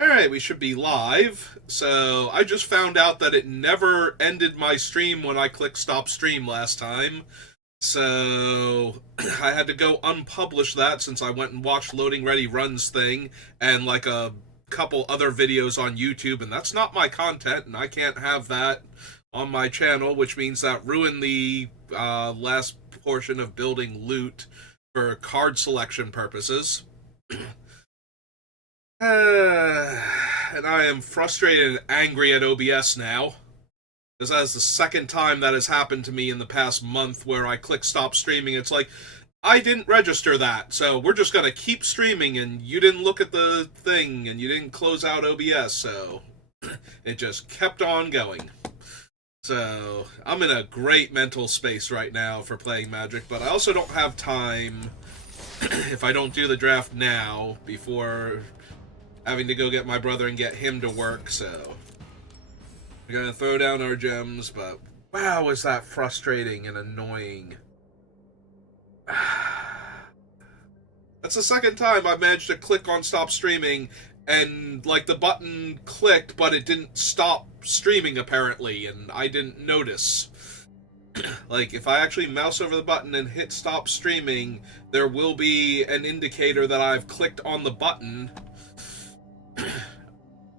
Alright, we should be live. So, I just found out that it never ended my stream when I clicked stop stream last time. So, I had to go unpublish that since I went and watched Loading Ready Runs thing and like a couple other videos on YouTube, and that's not my content, and I can't have that on my channel, which means that ruined the last portion of building loot for card selection purposes. And I am frustrated and angry at OBS now. Because that is the second time that has happened to me in the past month where I click stop streaming. It's like, I didn't register that, so we're just gonna keep streaming, and you didn't look at the thing, and you didn't close out OBS, so it just kept on going. So, I'm in a great mental space right now for playing Magic, but I also don't have time, if I don't do the draft now, before having to go get my brother and get him to work, so we're gonna throw down our gems, but wow, is that frustrating and annoying. That's the second time I've managed to click on stop streaming and like the button clicked but it didn't stop streaming apparently, and I didn't notice. Like, if I actually mouse over the button and hit stop streaming, there will be an indicator that I've clicked on the button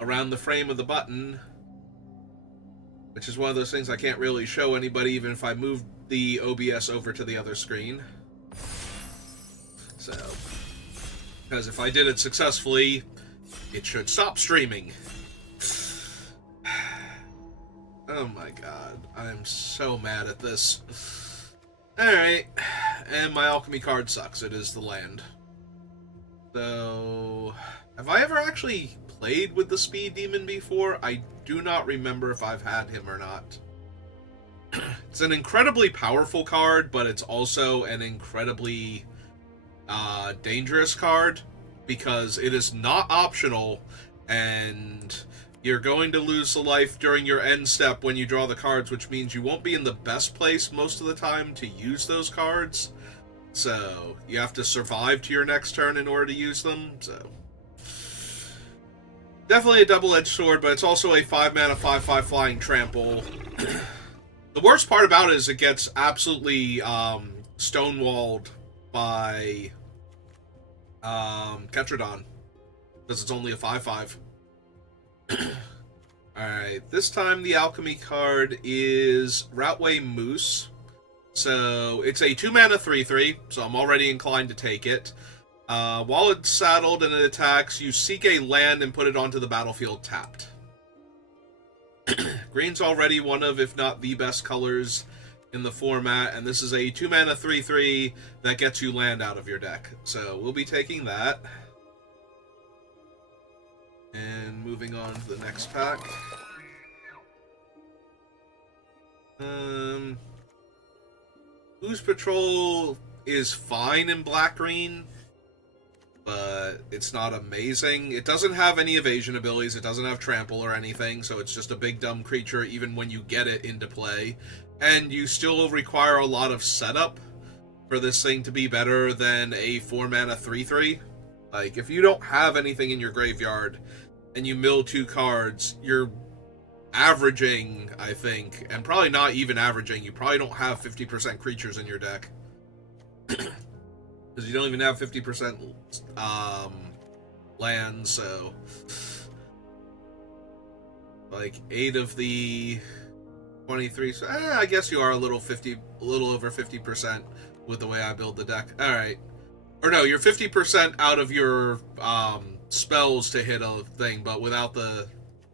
around the frame of the button, which is one of those things I can't really show anybody even if I move the OBS over to the other screen. So, because if I did it successfully, it should stop streaming. Oh my god, I'm so mad at this. Alright, and my alchemy card sucks. It is the land. So, have I ever actually played with the Speed Demon before? I do not remember if I've had him or not. It's an incredibly powerful card, but it's also an incredibly dangerous card because it is not optional, and you're going to lose the life during your end step when you draw the cards, which means you won't be in the best place most of the time to use those cards. So, you have to survive to your next turn in order to use them, so definitely a double-edged sword, but it's also a 5-mana 5/5 flying trample. The worst part about it is it gets absolutely stonewalled by Ketradon, because it's only a 5/5. Alright, this time the alchemy card is Routeway Moose. So, it's a 2-mana 3/3, so I'm already inclined to take it. While it's saddled and it attacks, you seek a land and put it onto the battlefield tapped. Green's already one of, if not the best colors in the format, and this is a 2-mana 3/3 that gets you land out of your deck. So we'll be taking that. And moving on to the next pack. Ooze Patrol is fine in black-green, but it's not amazing. It doesn't have any evasion abilities, it doesn't have trample or anything, so it's just a big dumb creature even when you get it into play. And you still require a lot of setup for this thing to be better than a 4-mana 3/3. Like, if you don't have anything in your graveyard and you mill 2 cards, you're averaging, I think, and probably not even averaging, you probably don't have 50% creatures in your deck. Because you don't even have 50% land, so like 8 of the 23, so I guess you are a little over 50% with the way I build the deck. Alright. Or no, you're 50% out of your spells to hit a thing, but without the...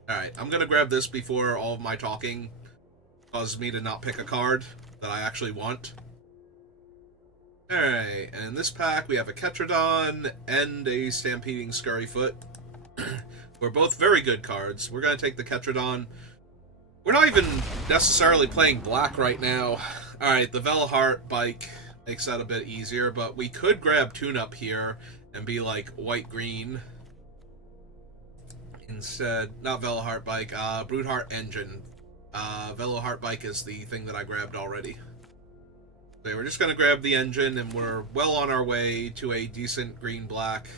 Alright, I'm gonna grab this before all of my talking causes me to not pick a card that I actually want. Alright, and in this pack we have a Ketradon and a Stampeding Scurryfoot. We're both very good cards. We're gonna take the Ketradon. We're not even necessarily playing black right now. Alright, the Velahart Bike makes that a bit easier, but we could grab Tune-Up here and be like white-green. Instead, not Velahart Bike, Broodheart Engine. Velahart Bike is the thing that I grabbed already. Okay, we're just going to grab the engine, and we're well on our way to a decent green-black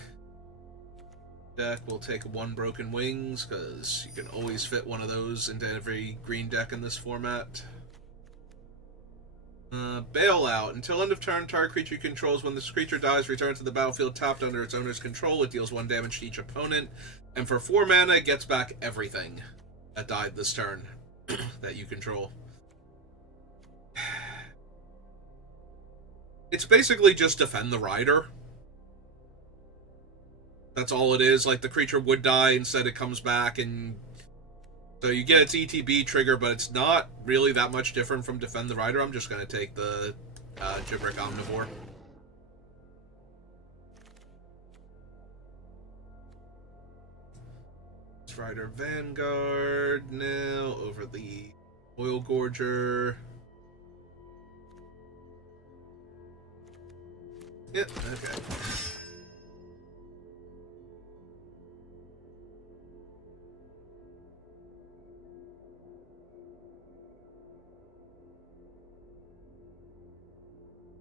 Deck will take 1 Broken Wings, because you can always fit one of those into every green deck in this format. Bailout. Until end of turn, target creature controls. When this creature dies, return to the battlefield tapped under its owner's control. It deals 1 damage to each opponent. And for 4 mana, it gets back everything that died this turn that you control. It's basically just defend the rider. That's all it is. Like, the creature would die, instead it comes back, and so you get its ETB trigger, but it's not really that much different from defend the rider. I'm just going to take the Gibrick Omnivore. Rider Vanguard now over the Oil Gorger. Yep, okay.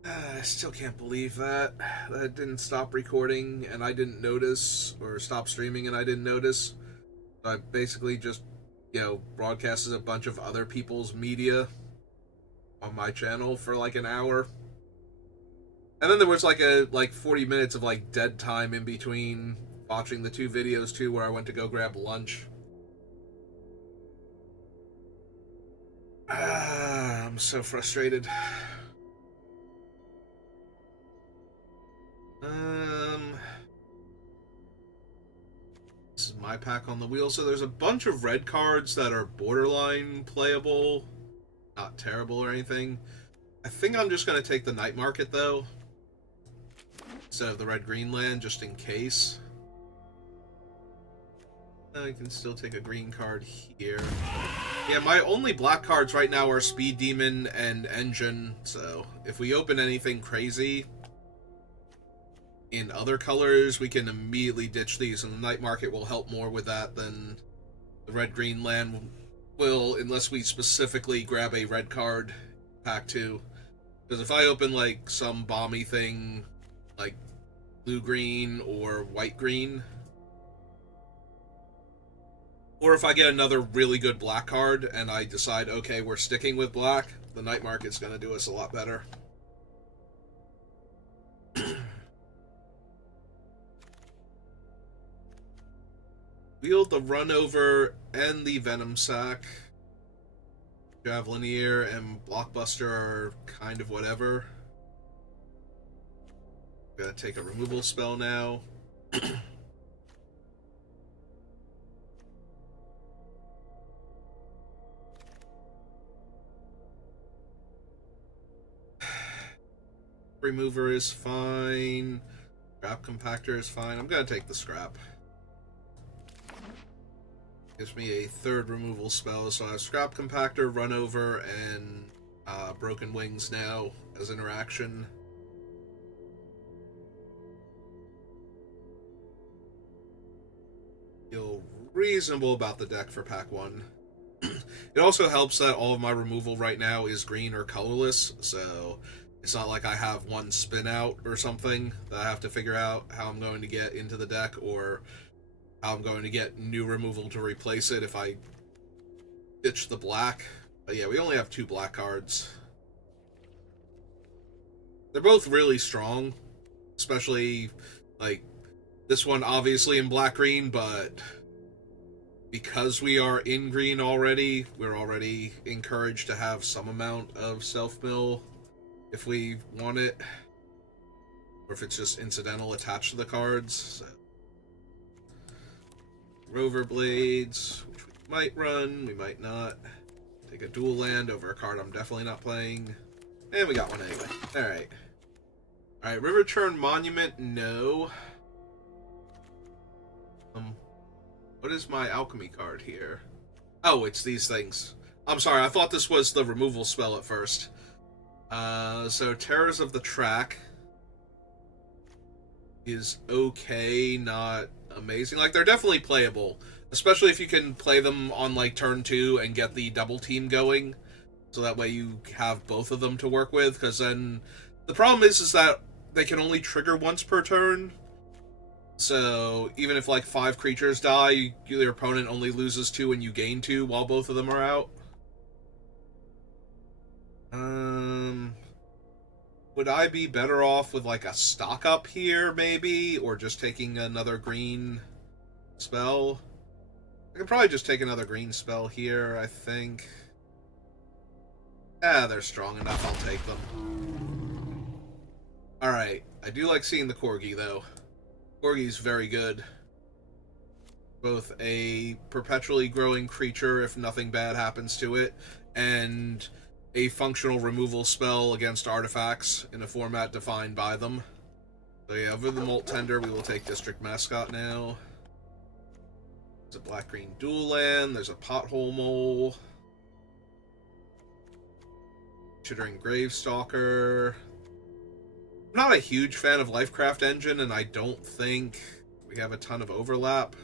I still can't believe that didn't stop recording and I didn't notice, or stop streaming and I didn't notice. I basically just, broadcasted a bunch of other people's media on my channel for like an hour. And then there was like 40 minutes of like dead time in between watching the 2 videos too, where I went to go grab lunch. I'm so frustrated. This is my pack on the wheel. So there's a bunch of red cards that are borderline playable. Not terrible or anything. I think I'm just going to take the Night Market, though, instead of the red-green land, just in case. I can still take a green card here. Yeah, my only black cards right now are Speed Demon and Engine, so if we open anything crazy in other colors, we can immediately ditch these, and the Night Market will help more with that than the red-green land will, unless we specifically grab a red card pack 2. Because if I open like some bomby thing like blue-green or white-green, or if I get another really good black card and I decide, okay, we're sticking with black, the Night Market's going to do us a lot better. Wield the Runover and the Venom Sack. Javelineer and Blockbuster are kind of whatever. Gonna take a removal spell now. Remover is fine. Scrap Compactor is fine. I'm gonna take the Scrap. Gives me a 3rd removal spell, so I have Scrap Compactor, Runover, and Broken Wings now as interaction. Feel reasonable about the deck for pack 1. It also helps that all of my removal right now is green or colorless, so it's not like I have one spin out or something that I have to figure out how I'm going to get into the deck, or how I'm going to get new removal to replace it if I ditch the black. But yeah, we only have 2 black cards. They're both really strong, especially, like, this one obviously in black-green, but because we are in green already, we're already encouraged to have some amount of self-mill if we want it, or if it's just incidental attached to the cards. So. Rover Blades, which we might run, we might not. Take a dual land over a card I'm definitely not playing. And we got one anyway. Alright. Alright, River Churn Monument, no. What is my alchemy card here? Oh, it's these things. I'm sorry, I thought this was the removal spell at first. So Terrors of the Track is okay, not amazing. Like, they're definitely playable, especially if you can play them on like turn 2 and get the double team going, so that way you have both of them to work with. Because then the problem is that they can only trigger once per turn, So even if like 5 creatures die, your opponent only loses 2 and you gain 2 while both of them are out. Would I be better off with like a stock up here maybe, or just taking another green spell? I could probably just take another green spell here, I think. They're strong enough, I'll take them. Alright, I do like seeing the Corgi, though. Corgi's very good. Both a perpetually growing creature if nothing bad happens to it, and a functional removal spell against artifacts in a format defined by them. So yeah, over the Molt Tender, we will take District Mascot now. There's a black-green dual land, there's a Pothole Mole. Chittering Gravestalker. I'm not a huge fan of Lifecraft Engine, and I don't think we have a ton of overlap.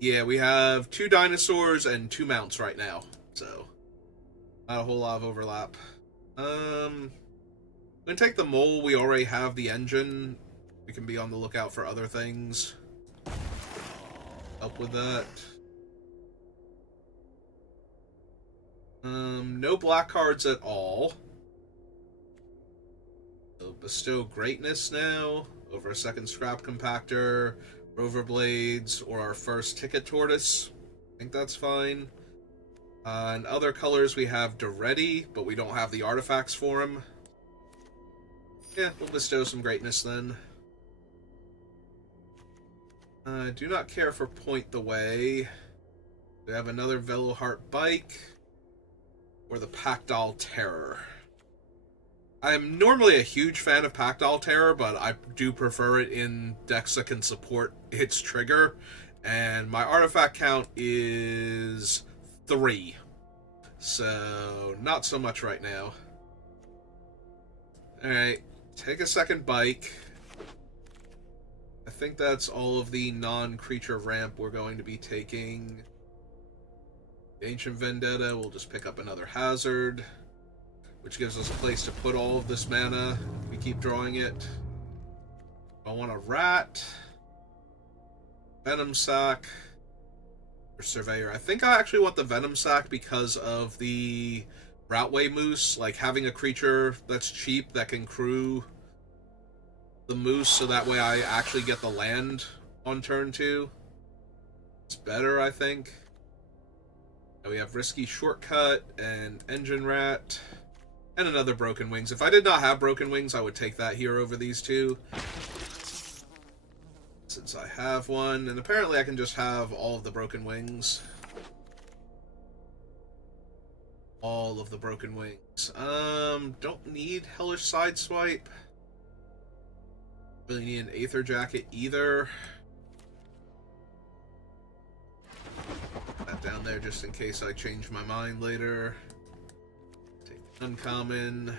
Yeah, we have 2 dinosaurs and 2 mounts right now, so not a whole lot of overlap. I'm gonna take the mole. We already have the engine. We can be on the lookout for other things. Help with that. No black cards at all. So bestow Greatness now over a second Scrap Compactor, Rover Blades, or our first Ticket Tortoise. I think that's fine. In other colors, we have Duretti, but we don't have the artifacts for him. Yeah, we'll bestow some Greatness then. Do not care for Point the Way. We have another Veloheart Bike, or the Pactol Terror. I am normally a huge fan of Pactol Terror, but I do prefer it in decks that can support its trigger, and my artifact count is 3. So, not so much right now. Alright, take a second bike. I think that's all of the non-creature ramp we're going to be taking. Ancient Vendetta, we'll just pick up another Hazard, which gives us a place to put all of this mana. We keep drawing it. I want a Rat, Venom Sac, or Surveyor. I think I actually want the Venom Sac because of the Routeway Moose, like having a creature that's cheap that can crew the Moose, so that way I actually get the land on turn 2. It's better, I think. We have Risky Shortcut and Engine Rat. And another Broken Wings. If I did not have Broken Wings, I would take that here over these 2. Since I have one. And apparently I can just have all of the Broken Wings. All of the Broken Wings. Don't need Hellish Sideswipe. Really need an Aether Jacket either. Put that down there just in case I change my mind later. Take uncommon.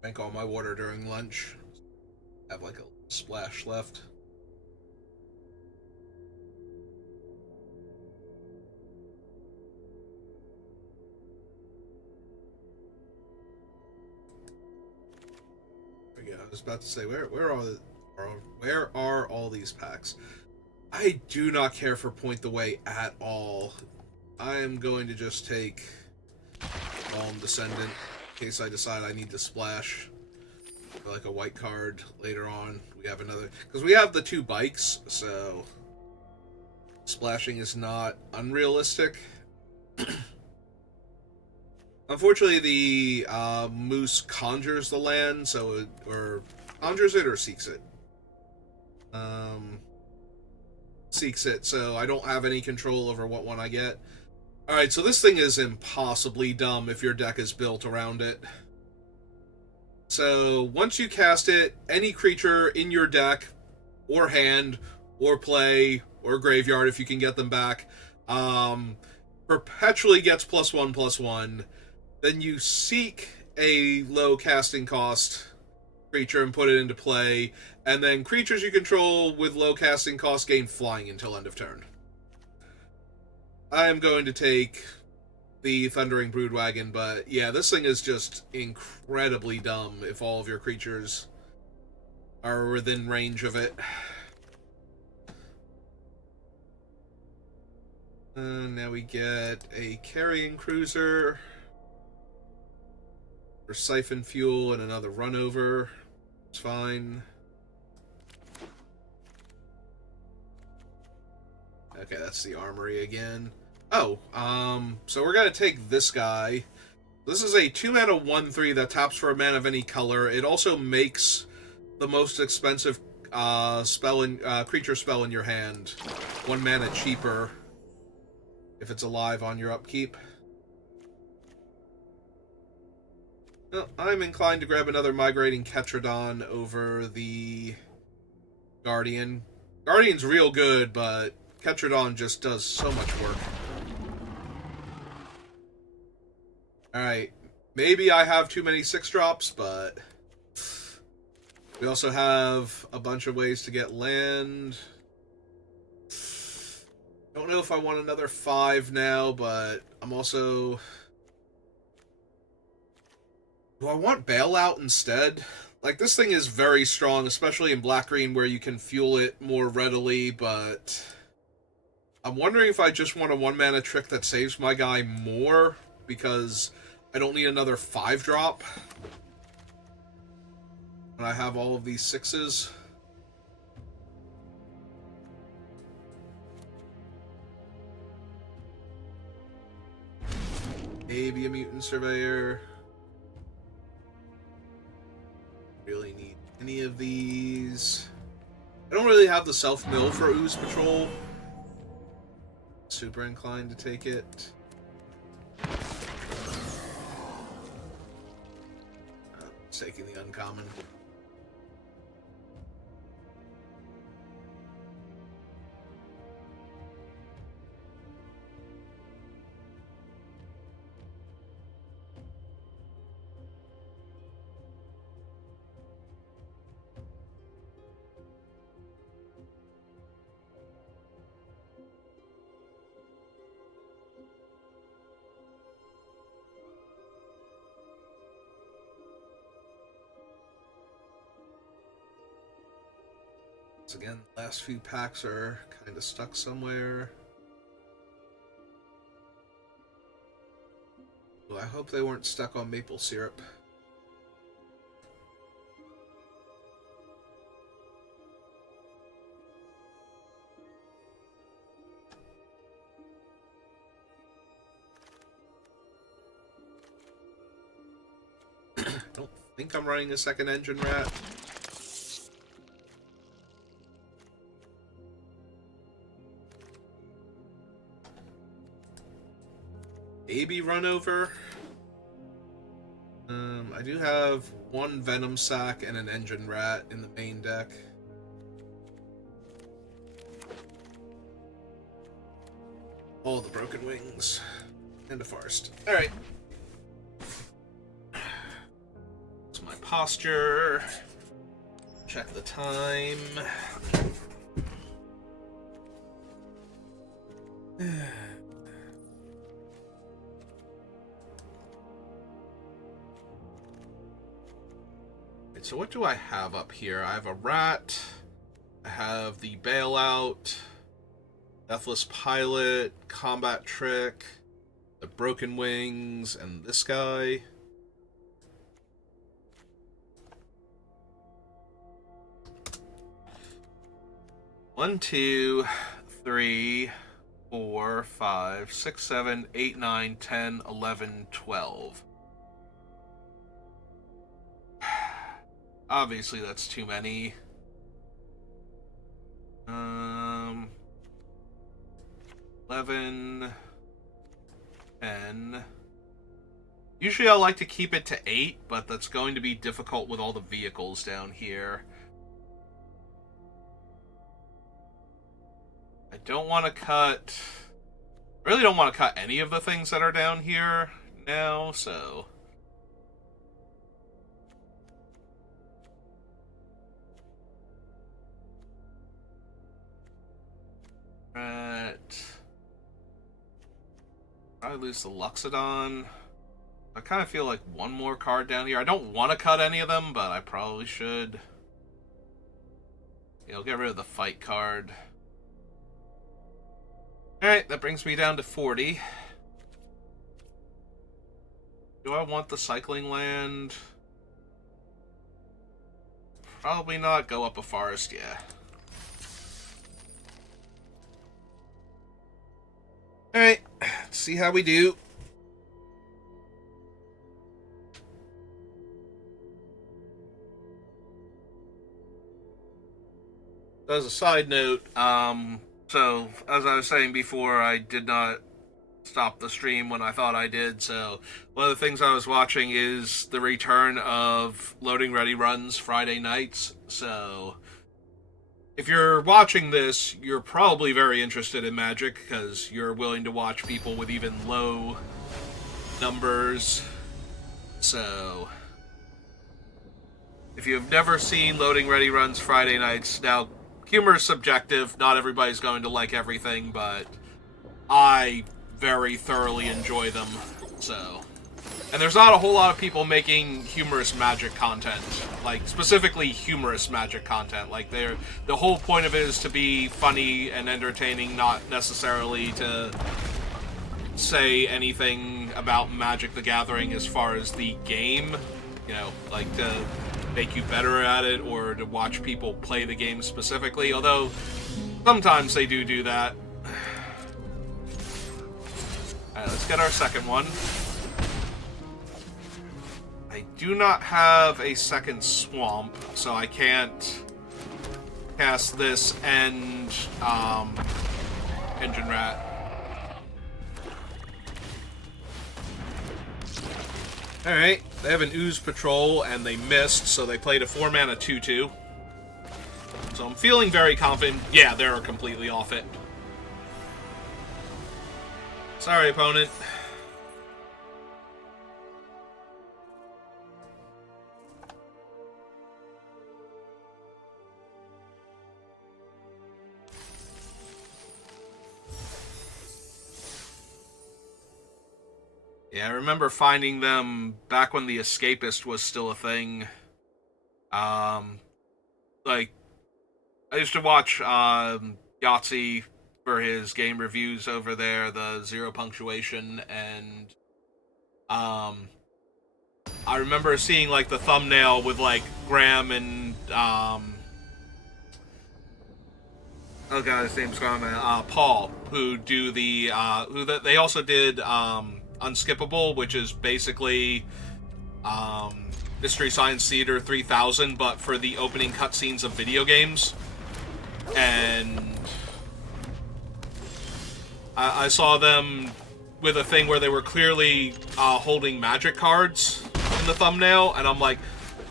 Drank all my water during lunch. Have like a splash left. There we go. I was about to say, where are all these packs? I do not care for Point the Way at all. I am going to just take Balm Descendant in case I decide I need to splash for like a white card later on. We have another, because we have the 2 bikes, so splashing is not unrealistic. Unfortunately, the Moose conjures the land, so or conjures it or seeks it. Seeks it, so I don't have any control over what one I get. Alright, so this thing is impossibly dumb if your deck is built around it. So, once you cast it, any creature in your deck, or hand, or play, or graveyard if you can get them back. Perpetually gets +1/+1. Then you seek a low casting cost creature and put it into play, and then creatures you control with low casting cost gain flying until end of turn. I am going to take the Thundering Broodwagon, but yeah, this thing is just incredibly dumb if all of your creatures are within range of it. Now we get a Carrying Cruiser for Siphon Fuel and another Runover. It's fine. Okay, that's the Armory again. Oh, so we're gonna take this guy. This is a 2-mana 1/3 that taps for a mana of any color. It also makes the most expensive creature spell in your hand 1 mana cheaper if it's alive on your upkeep. Well, I'm inclined to grab another Migrating Ketradon over the Guardian. Guardian's real good, but Ketradon just does so much work. Alright, maybe I have too many 6-drops, but we also have a bunch of ways to get land. Don't know if I want another 5 now, but I'm also... Do I want Bailout instead? Like, this thing is very strong, especially in black-green where you can fuel it more readily, but... I'm wondering if I just want a 1-mana trick that saves my guy more, because I don't need another 5-drop when I have all of these 6s. Maybe a Mutant Surveyor. Really need any of these. I don't really have the self-mill for Ooze Patrol. Super inclined to take it. It's taking the uncommon. Again, last few packs are kind of stuck somewhere. Well, I hope they weren't stuck on maple syrup. I don't think I'm running a second Engine Rat. Maybe Runover. I do have 1 Venom Sac and an Engine Rat in the main deck. All the Broken Wings. And a Forest. Alright. It's my posture. Check the time. So what do I have up here? I have a Rat, I have the Bailout, Deathless Pilot, Combat Trick, the Broken Wings, and this guy. One, 2, 3, 4, 5, 6, 7, 8, 9, 10, 11, 12. Obviously, that's too many. 11, 10. Usually I like to keep it to 8, but that's going to be difficult with all the vehicles down here. I don't want to cut... I really don't want to cut any of the things that are down here now, so... Right. I lose the Luxodon. I kind of feel like one more card down here. I don't want to cut any of them, but I probably should. Yeah, I'll get rid of the fight card. Alright, that brings me down to 40. Do I want the cycling land? Probably not. Go up a forest, yeah. Alright, let's see how we do. As a side note, so, as I was saying before, I did not stop the stream when I thought I did, so one of the things I was watching is the return of Loading Ready runs Friday nights, so if you're watching this, you're probably very interested in Magic, because you're willing to watch people with even low numbers, so if you've never seen Loading Ready runs Friday nights, now, humor is subjective, not everybody's going to like everything, but I very thoroughly enjoy them, so. And there's not a whole lot of people making humorous Magic content, like, specifically humorous Magic content, like, the whole point of it is to be funny and entertaining, not necessarily to say anything about Magic the Gathering as far as the game, you know, like, to make you better at it, or to watch people play the game specifically, although sometimes they do that. Alright, let's get our second one. I do not have a second swamp, so I can't cast this and Engine Rat. Alright, they have an Ooze Patrol, and they missed, so they played a 4-mana 2-2. So I'm feeling very confident. Yeah, they're completely off it. Sorry, opponent. Yeah, I remember finding them back when the Escapist was still a thing. Like, I used to watch Yahtzee for his game reviews over there, the Zero Punctuation, and I remember seeing, like, the thumbnail with, like, Graham and, oh god, his name's gone, Paul, who do the, they also did, Unskippable, which is basically Mystery Science Theater 3000, but for the opening cutscenes of video games. And I saw them with a thing where they were clearly holding Magic cards in the thumbnail, and I'm like,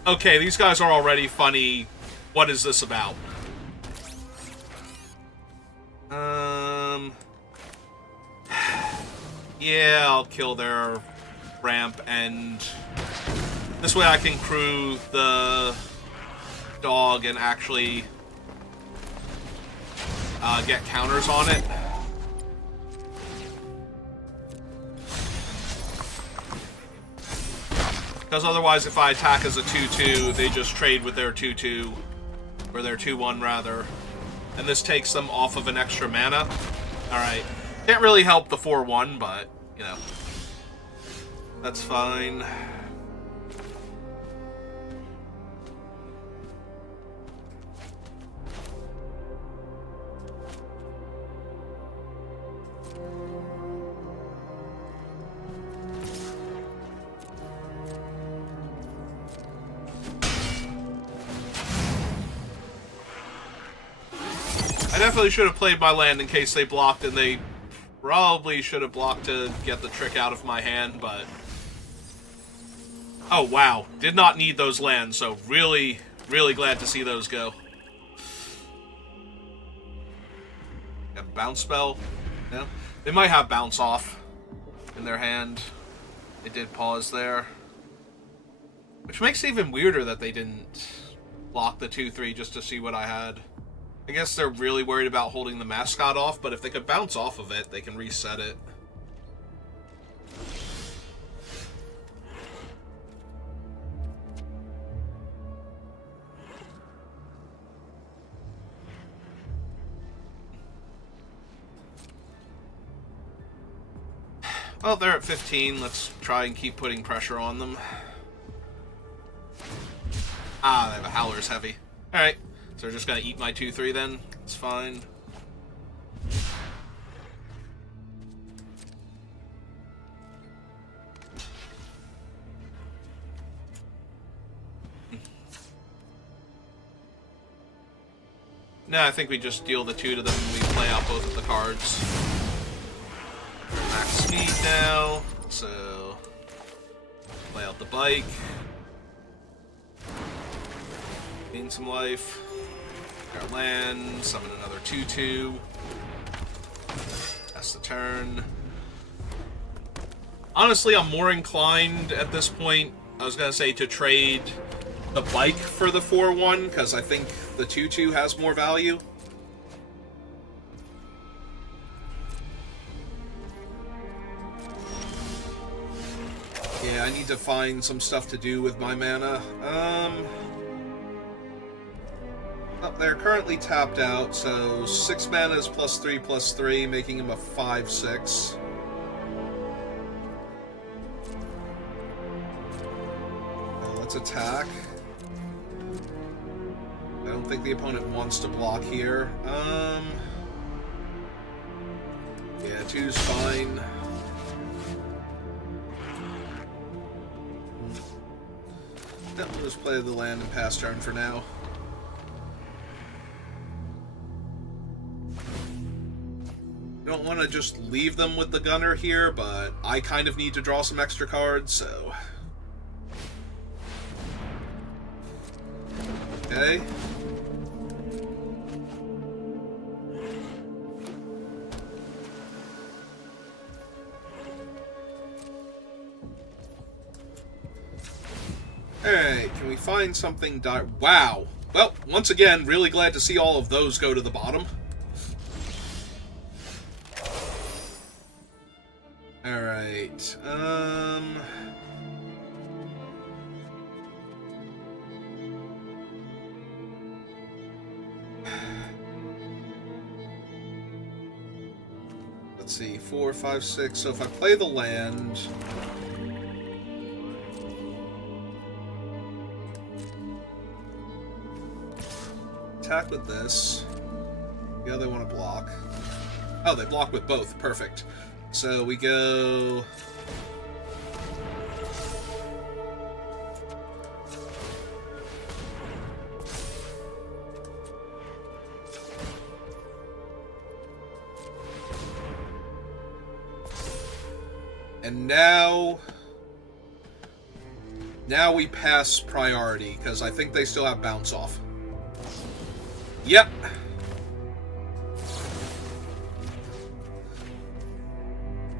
okay, these guys are already funny. What is this about? Yeah, I'll kill their ramp, and this way I can crew the dog and actually get counters on it. Because otherwise, if I attack as a 2-2, they just trade with their 2-2, or their 2-1 rather, and this takes them off of an extra mana. Alright. Can't really help the 4-1, but, you know, that's fine. I definitely should have played my land in case they blocked, and they probably should have blocked to get the trick out of my hand, but... Oh, wow. Did not need those lands, so really, really glad to see those go. bounce spell. No? They might have bounce off in their hand. They did pause there. Which makes it even weirder that they didn't block the 2-3 just to see what I had. I guess they're really worried about holding the mascot off, but if they could bounce off of it, they can reset it. Well, they're at 15. Let's try and keep putting pressure on them. Ah, they have a Howler's Heavy. Alright, so they're just going to eat my 2-3 then. It's fine. No, I think we just deal the 2 to them and we play out both of the cards. Max speed now, so play out the bike. Gain some life. Our land, summon another 2-2. That's the turn. Honestly, I'm more inclined at this point, I was going to say, to trade the bike for the 4-1, because I think the 2-2 has more value. Yeah, I need to find some stuff to do with my mana. They're currently tapped out, so 6 mana is +3/+3, making him a 5/6. Let's attack. I don't think the opponent wants to block here. Yeah, 2's fine. We'll just play the land and pass turn for now. Don't want to just leave them with the gunner here, but I kind of need to draw some extra cards, so... Okay. Alright, can we find something Wow! Well, once again, really glad to see all of those go to the bottom. Alright, let's see, 4, 5, 6. So if I play the land... Attack with this. The other want to block. Oh, they block with both. Perfect. So we go... And now we pass priority, because I think they still have bounce off. Yep.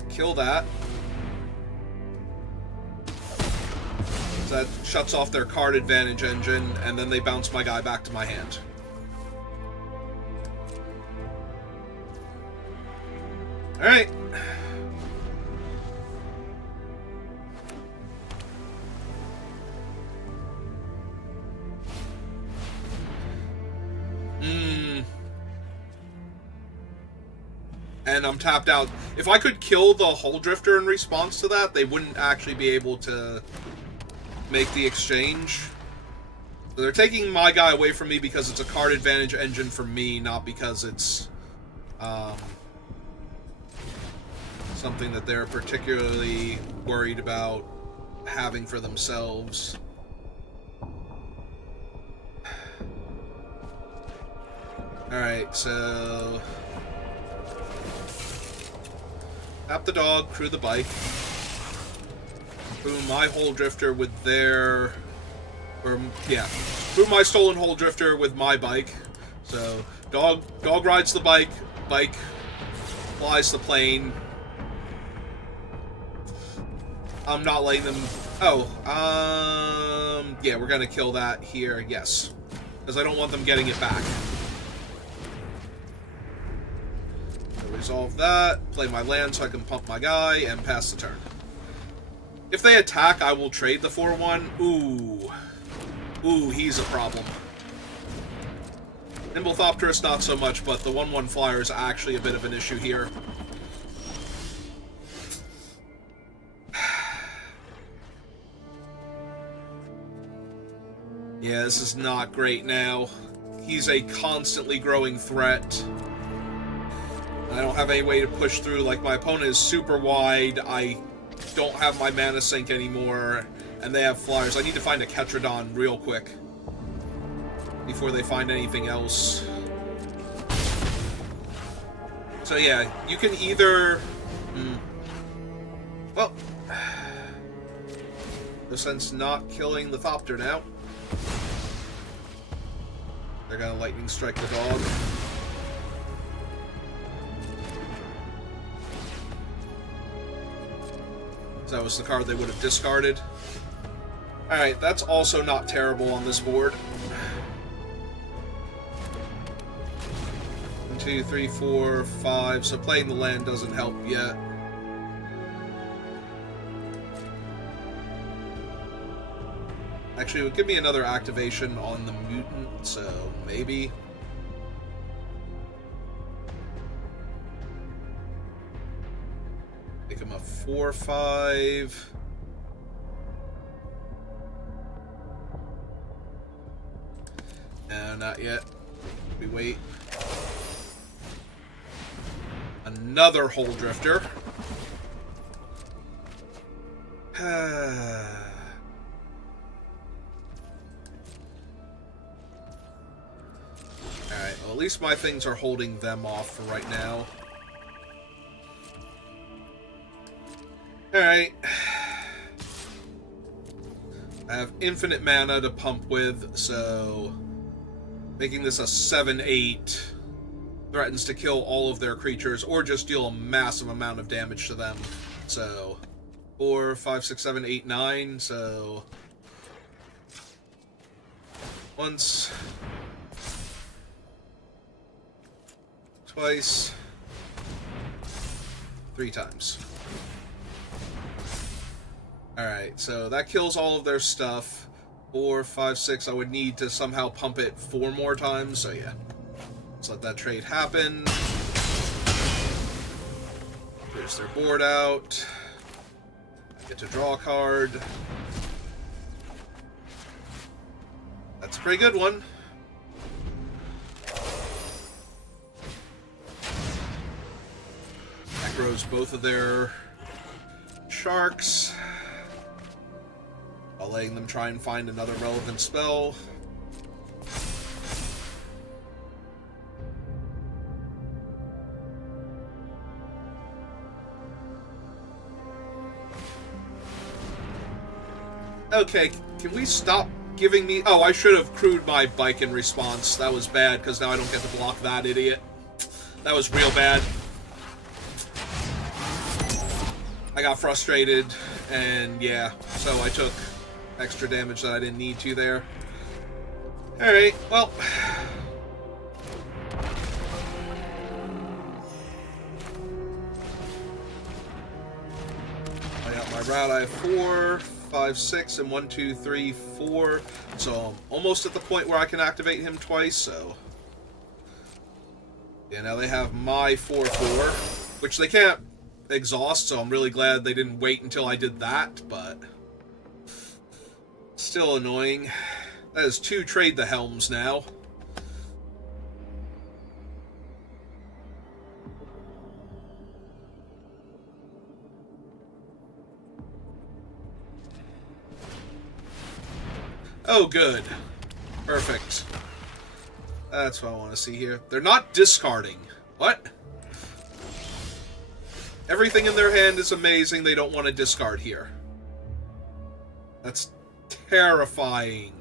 Kill that. So that shuts off their card advantage engine, and then they bounce my guy back to my hand. Alright. And I'm tapped out. If I could kill the Hull Drifter in response to that, they wouldn't actually be able to make the exchange. So they're taking my guy away from me because it's a card advantage engine for me, not because it's something that they're particularly worried about having for themselves. Alright, so... Tap the dog, crew the bike. Crew my Hull Drifter with their... Or, yeah. Crew my stolen Hull Drifter with my bike. So, dog rides the bike, bike flies the plane. I'm not letting them... Oh, yeah, we're gonna kill that here, yes. Because I don't want them getting it back. So resolve that, play my land so I can pump my guy, and pass the turn. If they attack, I will trade the 4-1. Ooh. Ooh, he's a problem. Nimblethopterus, not so much, but the 1-1 flyer is actually a bit of an issue here. Yeah, this is not great now. He's a constantly growing threat. I don't have any way to push through. Like, my opponent is super wide. I don't have my mana sink anymore, and they have flyers. I need to find a Ketradon real quick before they find anything else. So yeah, you can either... Well, no sense not killing the Thopter now. They're gonna lightning strike the dog. So that was the card they would have discarded. Alright, that's also not terrible on this board. 1, 2, 3, 4, 5. So playing the land doesn't help yet. Actually, it would give me another activation on the mutant, so maybe. Make him a 4/5. No, not yet. We wait. Another Hole Drifter. Alright, well, at least my things are holding them off for right now. Alright. I have infinite mana to pump with, so making this a 7/8 threatens to kill all of their creatures or just deal a massive amount of damage to them. So 4, 5, 6, 7, 8, 9, so once, twice, 3 times. Alright, so that kills all of their stuff. 4, 5, 6, I would need to somehow pump it 4 more times, so yeah. Let's let that trade happen. Clears their board out. Get to draw a card. That's a pretty good one. That grows both of their sharks, while letting them try and find another relevant spell. Okay, can we stop giving me... Oh, I should have crewed my bike in response. That was bad, because now I don't get to block that idiot. That was real bad. I got frustrated, and yeah, so I took extra damage that I didn't need to there. Alright, well... I got my route. I have 4, 5, 6, and 1, 2, 3, 4. So I'm almost at the point where I can activate him twice, so... Yeah, now they have my 4/4, which they can't exhaust, so I'm really glad they didn't wait until I did that, but... Still annoying. That is 2 trade the helms now. Oh, good. Perfect. That's what I want to see here. They're not discarding. What? Everything in their hand is amazing. They don't want to discard here. That's terrifying.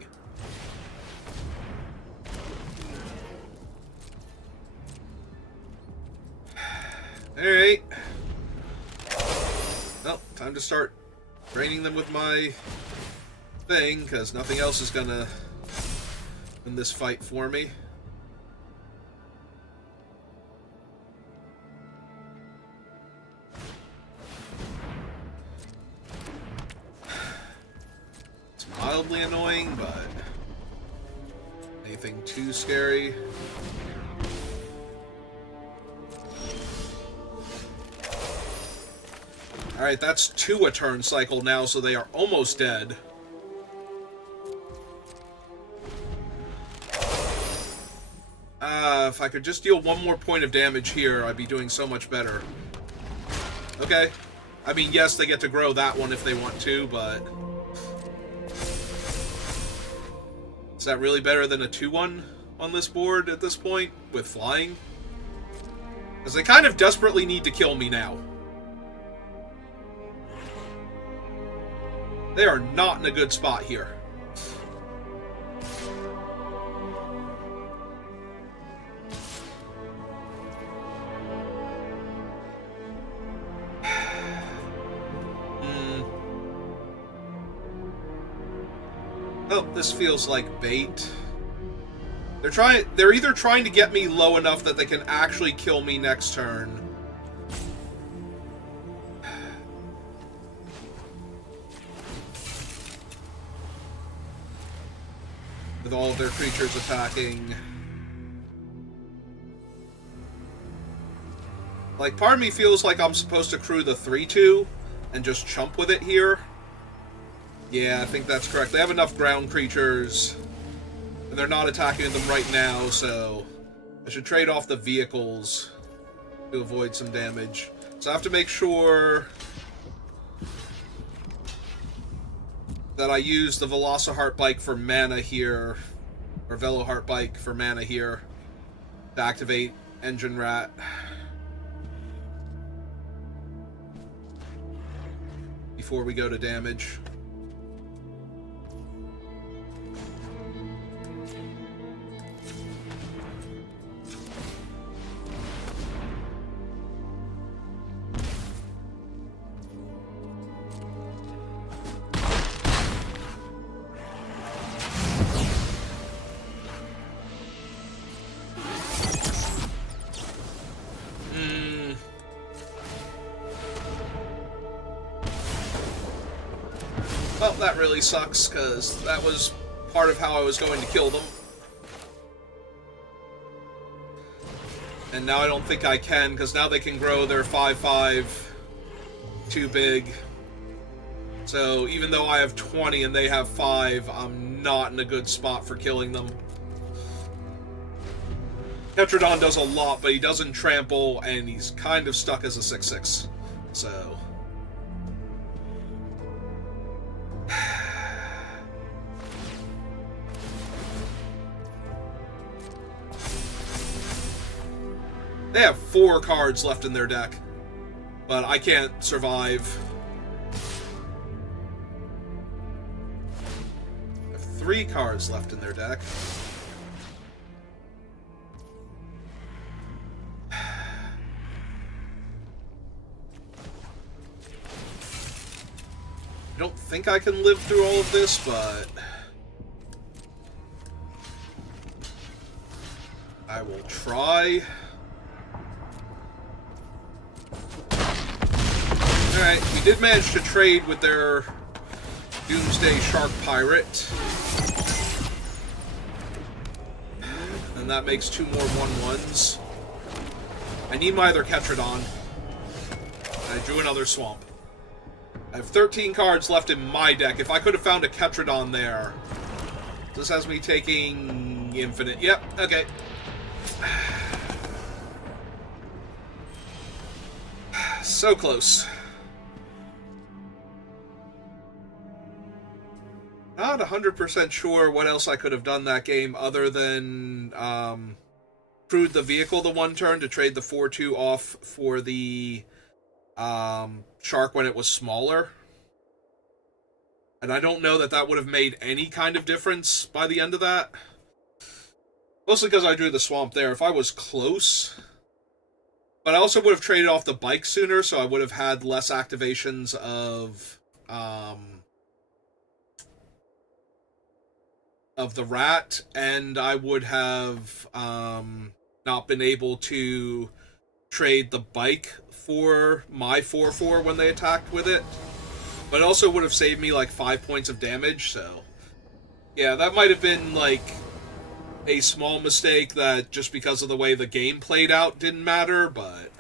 Alright. Well, time to start draining them with my thing, because nothing else is gonna win this fight for me. It's mildly annoying, but anything too scary. Alright, that's 2 a turn cycle now, so they are almost dead. If I could just deal 1 more point of damage here, I'd be doing so much better. Okay. I mean, yes, they get to grow that one if they want to, but... is that really better than a 2-1 on this board at this point, with flying? Because they kind of desperately need to kill me now. They are not in a good spot here. Oh, this feels like bait. They're either trying to get me low enough that they can actually kill me next turn. With all of their creatures attacking. Like, part of me feels like I'm supposed to crew the 3-2 and just chump with it here. Yeah, I think that's correct. They have enough ground creatures, and they're not attacking them right now, so I should trade off the vehicles to avoid some damage. So I have to make sure that I use the Velociheart Bike for mana here, or Veloheart Bike for mana here, to activate Engine Rat. Before we go to damage. Well, that really sucks, because that was part of how I was going to kill them. And now I don't think I can, because now they can grow their 5/5 too big. So even though I have 20 and they have 5, I'm not in a good spot for killing them. Tetradon does a lot, but he doesn't trample, and he's kind of stuck as a 6/6. So... they have 4 cards left in their deck, but I can't survive. They have 3 cards left in their deck. I don't think I can live through all of this, but I will try. Alright, we did manage to trade with their Doomsday Shark Pirate. And that makes 2 more 1/1s. I need my other Ketradon. And I drew another Swamp. I have 13 cards left in my deck. If I could have found a Ketradon there. This has me taking infinite. Yep, okay. So close. Not 100% sure what else I could have done that game other than crewed the vehicle the 1 turn to trade the 4/2 off for the shark when it was smaller. And I don't know that that would have made any kind of difference by the end of that. Mostly because I drew the swamp there. If I was close, But I also would have traded off the bike sooner, so I would have had less activations of the rat, and I would have not been able to trade the bike for my 4/4 when they attacked with it. But it also would have saved me like 5 points of damage, so yeah, that might have been like a small mistake that just because of the way the game played out didn't matter, but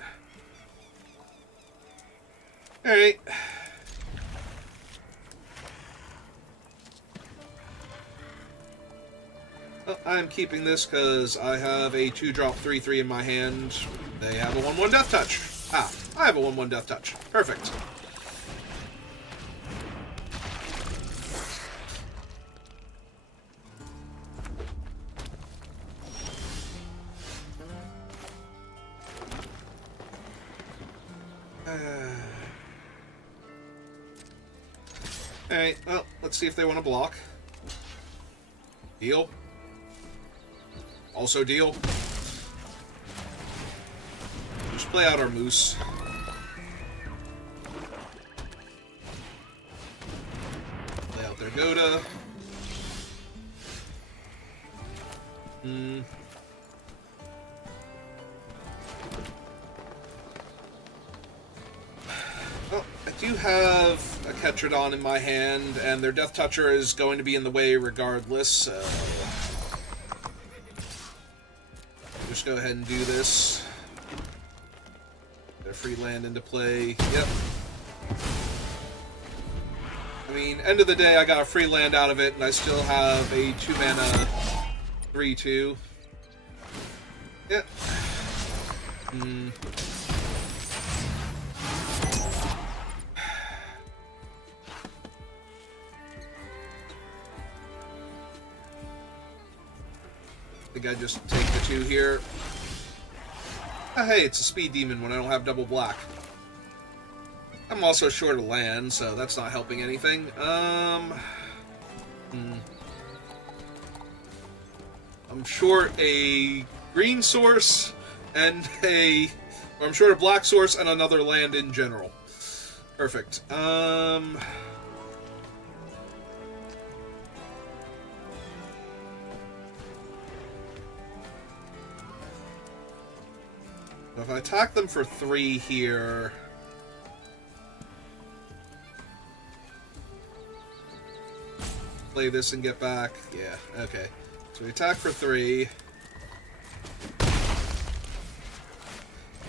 alright. Well, I'm keeping this because I have a 2-drop 3/3 in my hand. They have a 1/1 Death Touch. Ah, I have a 1/1 Death Touch. Perfect. Alright, well, let's see if they want to block. Deal. Also deal. Just play out our moose. Play out their Goda. Well, I do have a Ketradon in my hand, and their Death Toucher is going to be in the way regardless, so just go ahead and do this. Their free land into play. Yep. I mean, end of the day, I got a free land out of it, and I still have a 2-mana 3/2. Yep. I think I just take the 2 here. Oh, hey, it's a speed demon when I don't have double black. I'm also short of land, so that's not helping anything. I'm short a green source and or I'm short a black source and another land in general. Perfect. If I attack them for 3 here, play this and get back. Yeah, okay. So we attack for 3.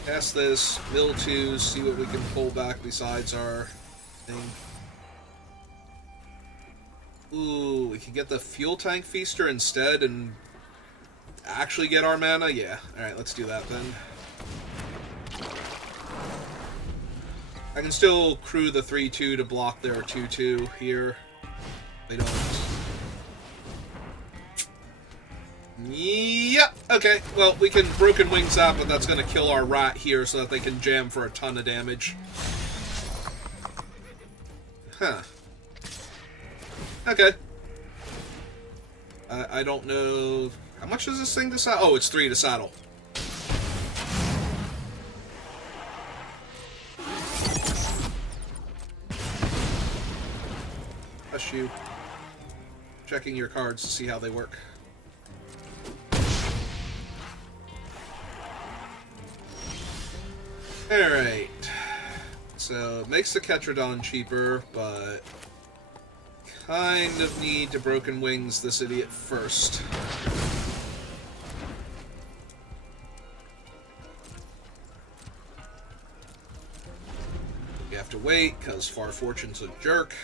Cast this, mill 2, see what we can pull back besides our thing. Ooh, we can get the Fuel Tank Feaster instead and actually get our mana? Yeah. Alright, let's do that then. I can still crew the 3/2 to block their 2/2 here. They don't. Yep, okay. Well, we can Broken Wings that, but that's going to kill our rat here so that they can jam for a ton of damage. Huh. Okay. I don't know... How much is this thing to saddle? Oh, it's 3 to saddle. You checking your cards to see how they work. Alright. So it makes the Ketradon cheaper, but kind of need to Broken Wings this idiot first. You have to wait, because Far Fortune's a jerk.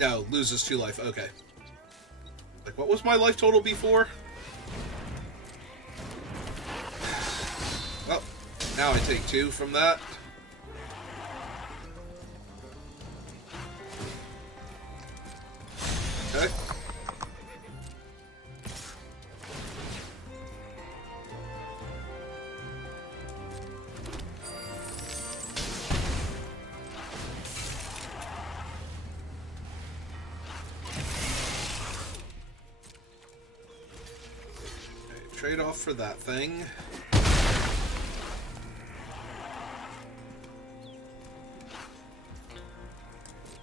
No, loses 2 life. Okay. Like, what was my life total before? Well, now I take 2 from that. Okay. trade off for that thing.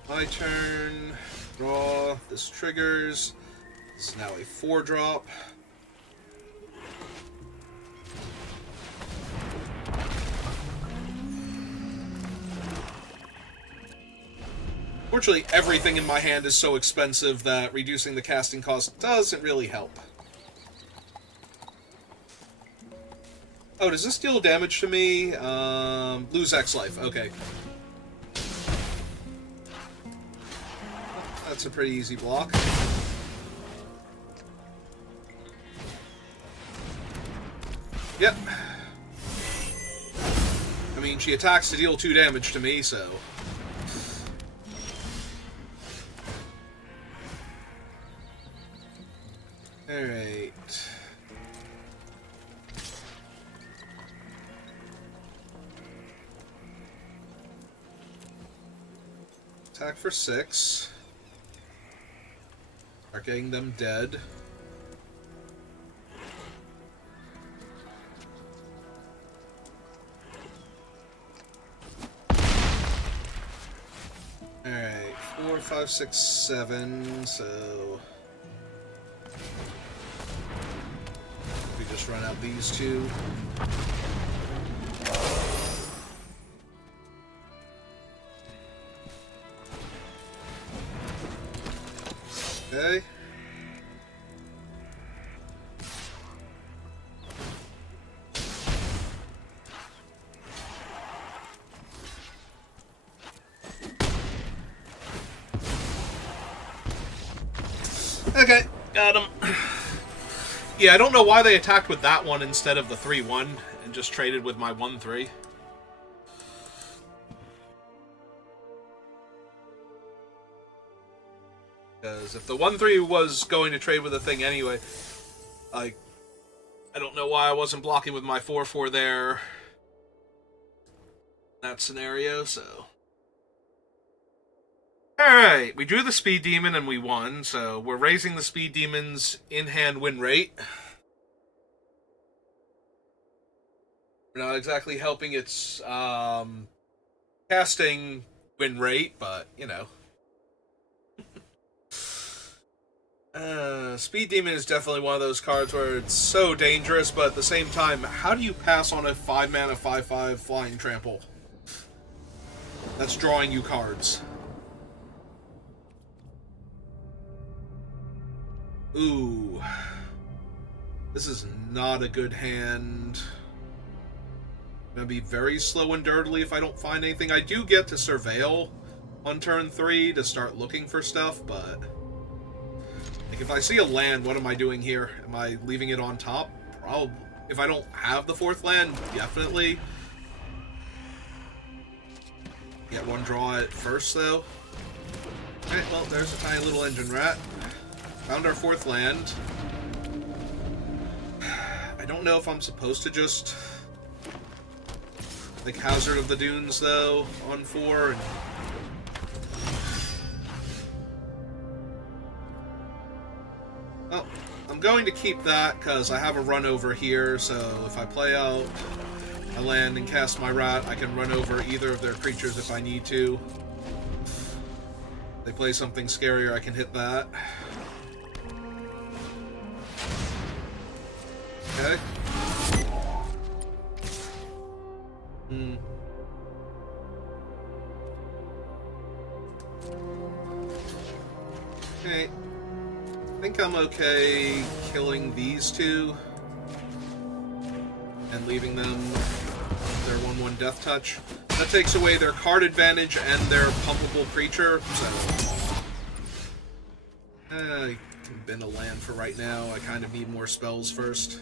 My turn. Draw. This triggers. This is now a 4-drop. Fortunately, everything in my hand is so expensive that reducing the casting cost doesn't really help. Oh, does this deal damage to me? Lose X life. Okay. That's a pretty easy block. Yep. I mean, she attacks to deal 2 damage to me, so... Alright. Attack for 6. Start getting them dead. Alright, 4, 5, 6, 7, so... we just run out these 2. Okay. Okay, got him. Yeah, I don't know why they attacked with that one instead of the 3-1 and just traded with my 1-3. Because if the 1-3 was going to trade with the thing anyway, I don't know why I wasn't blocking with my 4-4 there. That scenario, so... Alright, we drew the Speed Demon and we won, so we're raising the Speed Demon's in-hand win rate. We're not exactly helping its casting win rate, but, you know. Speed Demon is definitely one of those cards where it's so dangerous, but at the same time, how do you pass on a 5-mana 5/5 Flying Trample? That's drawing you cards. Ooh. This is not a good hand. I'm gonna be very slow and dirtily if I don't find anything. I do get to Surveil on turn 3 to start looking for stuff, but... like, if I see a land, what am I doing here? Am I leaving it on top? Probably. If I don't have the 4th land, definitely. Get one draw at first, though. Alright, well, there's a tiny little engine rat. Found our 4th land. I don't know if I'm supposed to just... like, Hazard of the Dunes, though, on 4, and... oh, I'm going to keep that, because I have a run over here, so if I play out a land and cast my rat, I can run over either of their creatures if I need to. If they play something scarier, I can hit that. Okay. Okay. I think I'm okay killing these 2 and leaving them their 1/1 Death Touch. That takes away their card advantage and their pumpable creature, so... I can bin a land for right now. I kind of need more spells first.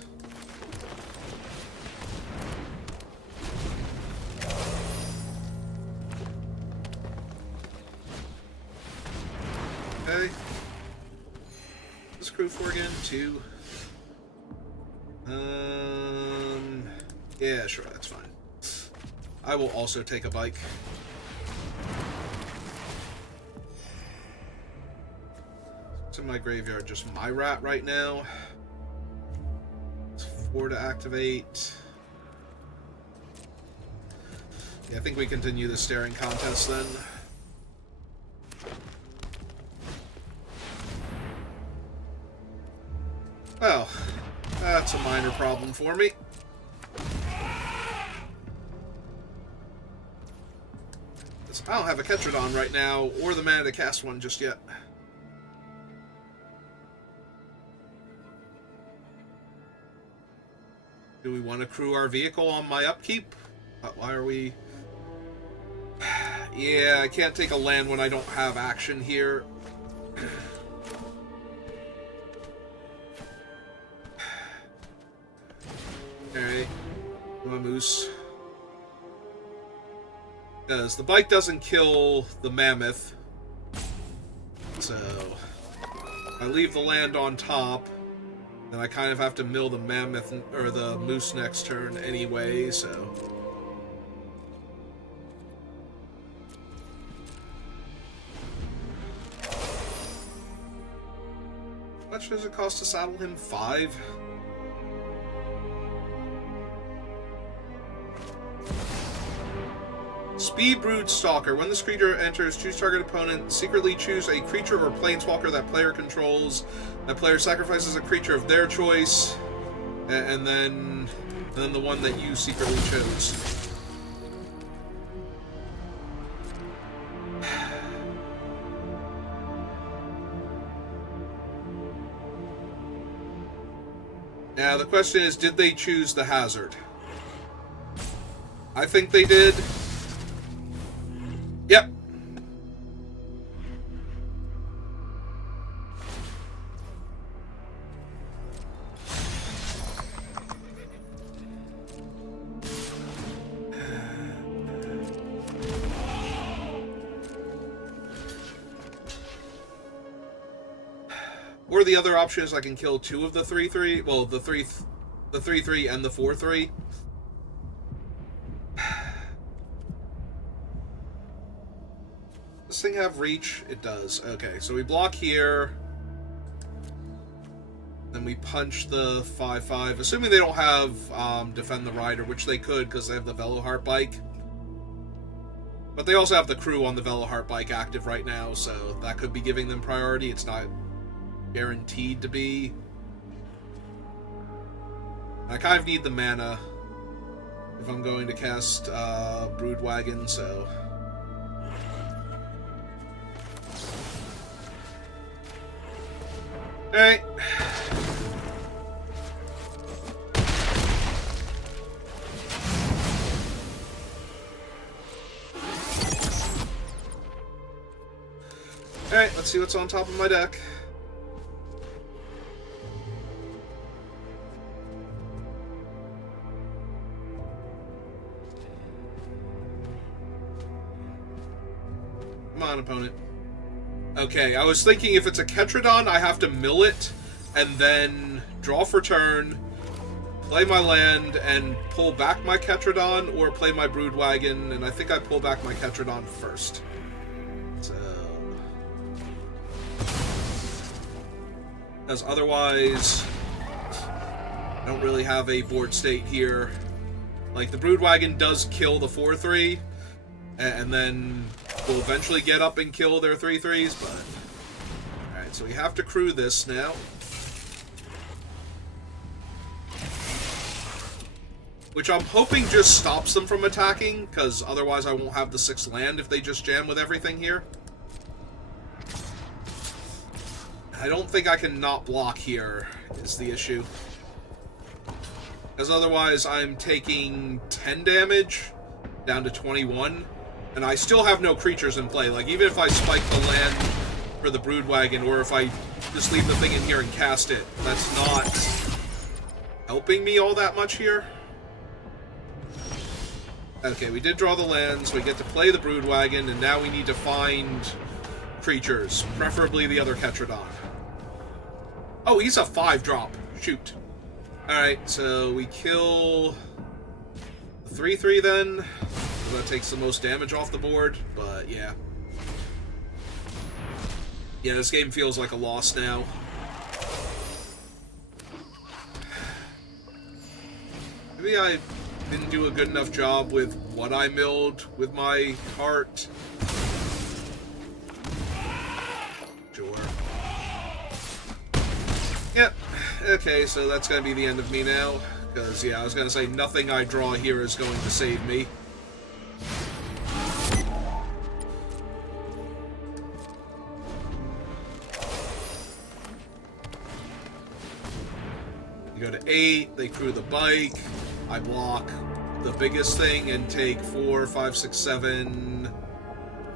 Okay. This crew 4 again, 2. Yeah, sure, that's fine. I will also take a bike. It's in my graveyard, just my rat right now. It's 4 to activate. Yeah, I think we continue the staring contest then. Well, that's a minor problem for me. I don't have a Ketrodon right now, or the mana to cast one just yet. Do we want to crew our vehicle on my upkeep? Why are we... Yeah, I can't take a land when I don't have action here. Alright. My moose. Because the bike doesn't kill the mammoth. So... I leave the land on top. And I kind of have to mill the mammoth, or the moose next turn anyway, so... How much does it cost to saddle him? 5? Speed Brood Stalker. When this creature enters, choose target opponent. Secretly choose a creature or planeswalker that player controls. That player sacrifices a creature of their choice, and then the one that you secretly chose. Now the question is, did they choose the hazard? I think they did. Yep. Or the other option is I can kill 2 of the 3/3. Well, the 3/3 and the 4/3. Does this thing have reach? It does. Okay, so we block here. Then we punch the 5/5. Assuming they don't have Defend the Rider, which they could because they have the Veloheart bike. But they also have the crew on the Veloheart bike active right now, so that could be giving them priority. It's not guaranteed to be. I kind of need the mana if I'm going to cast Broodwagon, so... Alright. Alright, let's see what's on top of my deck. Come on, opponent. Okay, I was thinking if it's a Ketrodon, I have to mill it, and then draw for turn, play my land, and pull back my Ketrodon, or play my Broodwagon, and I think I pull back my Ketrodon first. So... Because otherwise, I don't really have a board state here. Like, the Broodwagon does kill the 4/3, and then will eventually get up and kill their 3/3s, but... Alright, so we have to crew this now. Which I'm hoping just stops them from attacking, because otherwise I won't have the 6th land if they just jam with everything here. I don't think I can not block here, is the issue. Because otherwise I'm taking 10 damage down to 21. And I still have no creatures in play. Like, even if I spike the land for the Broodwagon, or if I just leave the thing in here and cast it, that's not helping me all that much here. Okay, we did draw the lands, we get to play the Broodwagon, and now we need to find creatures, preferably the other Ketrodon. Oh, he's a 5-drop. Shoot. Alright, so we kill the 3/3 then. That takes the most damage off the board, but yeah. Yeah, this game feels like a loss now. Maybe I didn't do a good enough job with what I milled with my heart. Sure. Yep. Okay, so that's gonna be the end of me now. Because, yeah, I was gonna say nothing I draw here is going to save me. You go to 8, they crew the bike, I block the biggest thing and take 4, 5, 6, 7,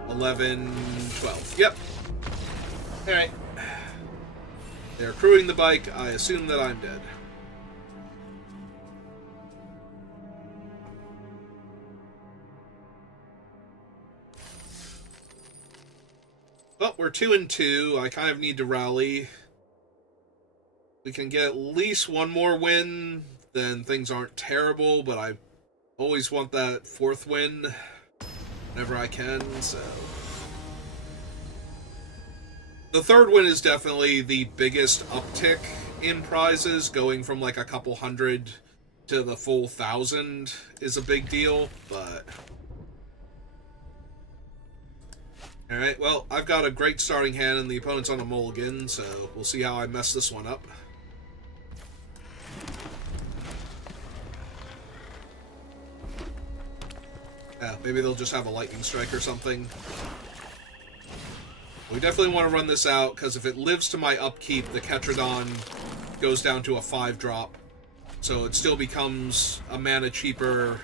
11, 12. Yep. Alright. They're crewing the bike, I assume that I'm dead. Well, we're 2 and 2, I kind of need to rally. We can get at least one more win, then things aren't terrible, but I always want that 4th win whenever I can, so... The 3rd win is definitely the biggest uptick in prizes, going from like a couple hundred to the full 1,000 is a big deal, but... Alright, well, I've got a great starting hand and the opponent's on a mulligan, so we'll see how I mess this one up. Yeah, maybe they'll just have a lightning strike or something. We definitely want to run this out, because if it lives to my upkeep, the Ketradon goes down to a 5-drop. So it still becomes a mana cheaper.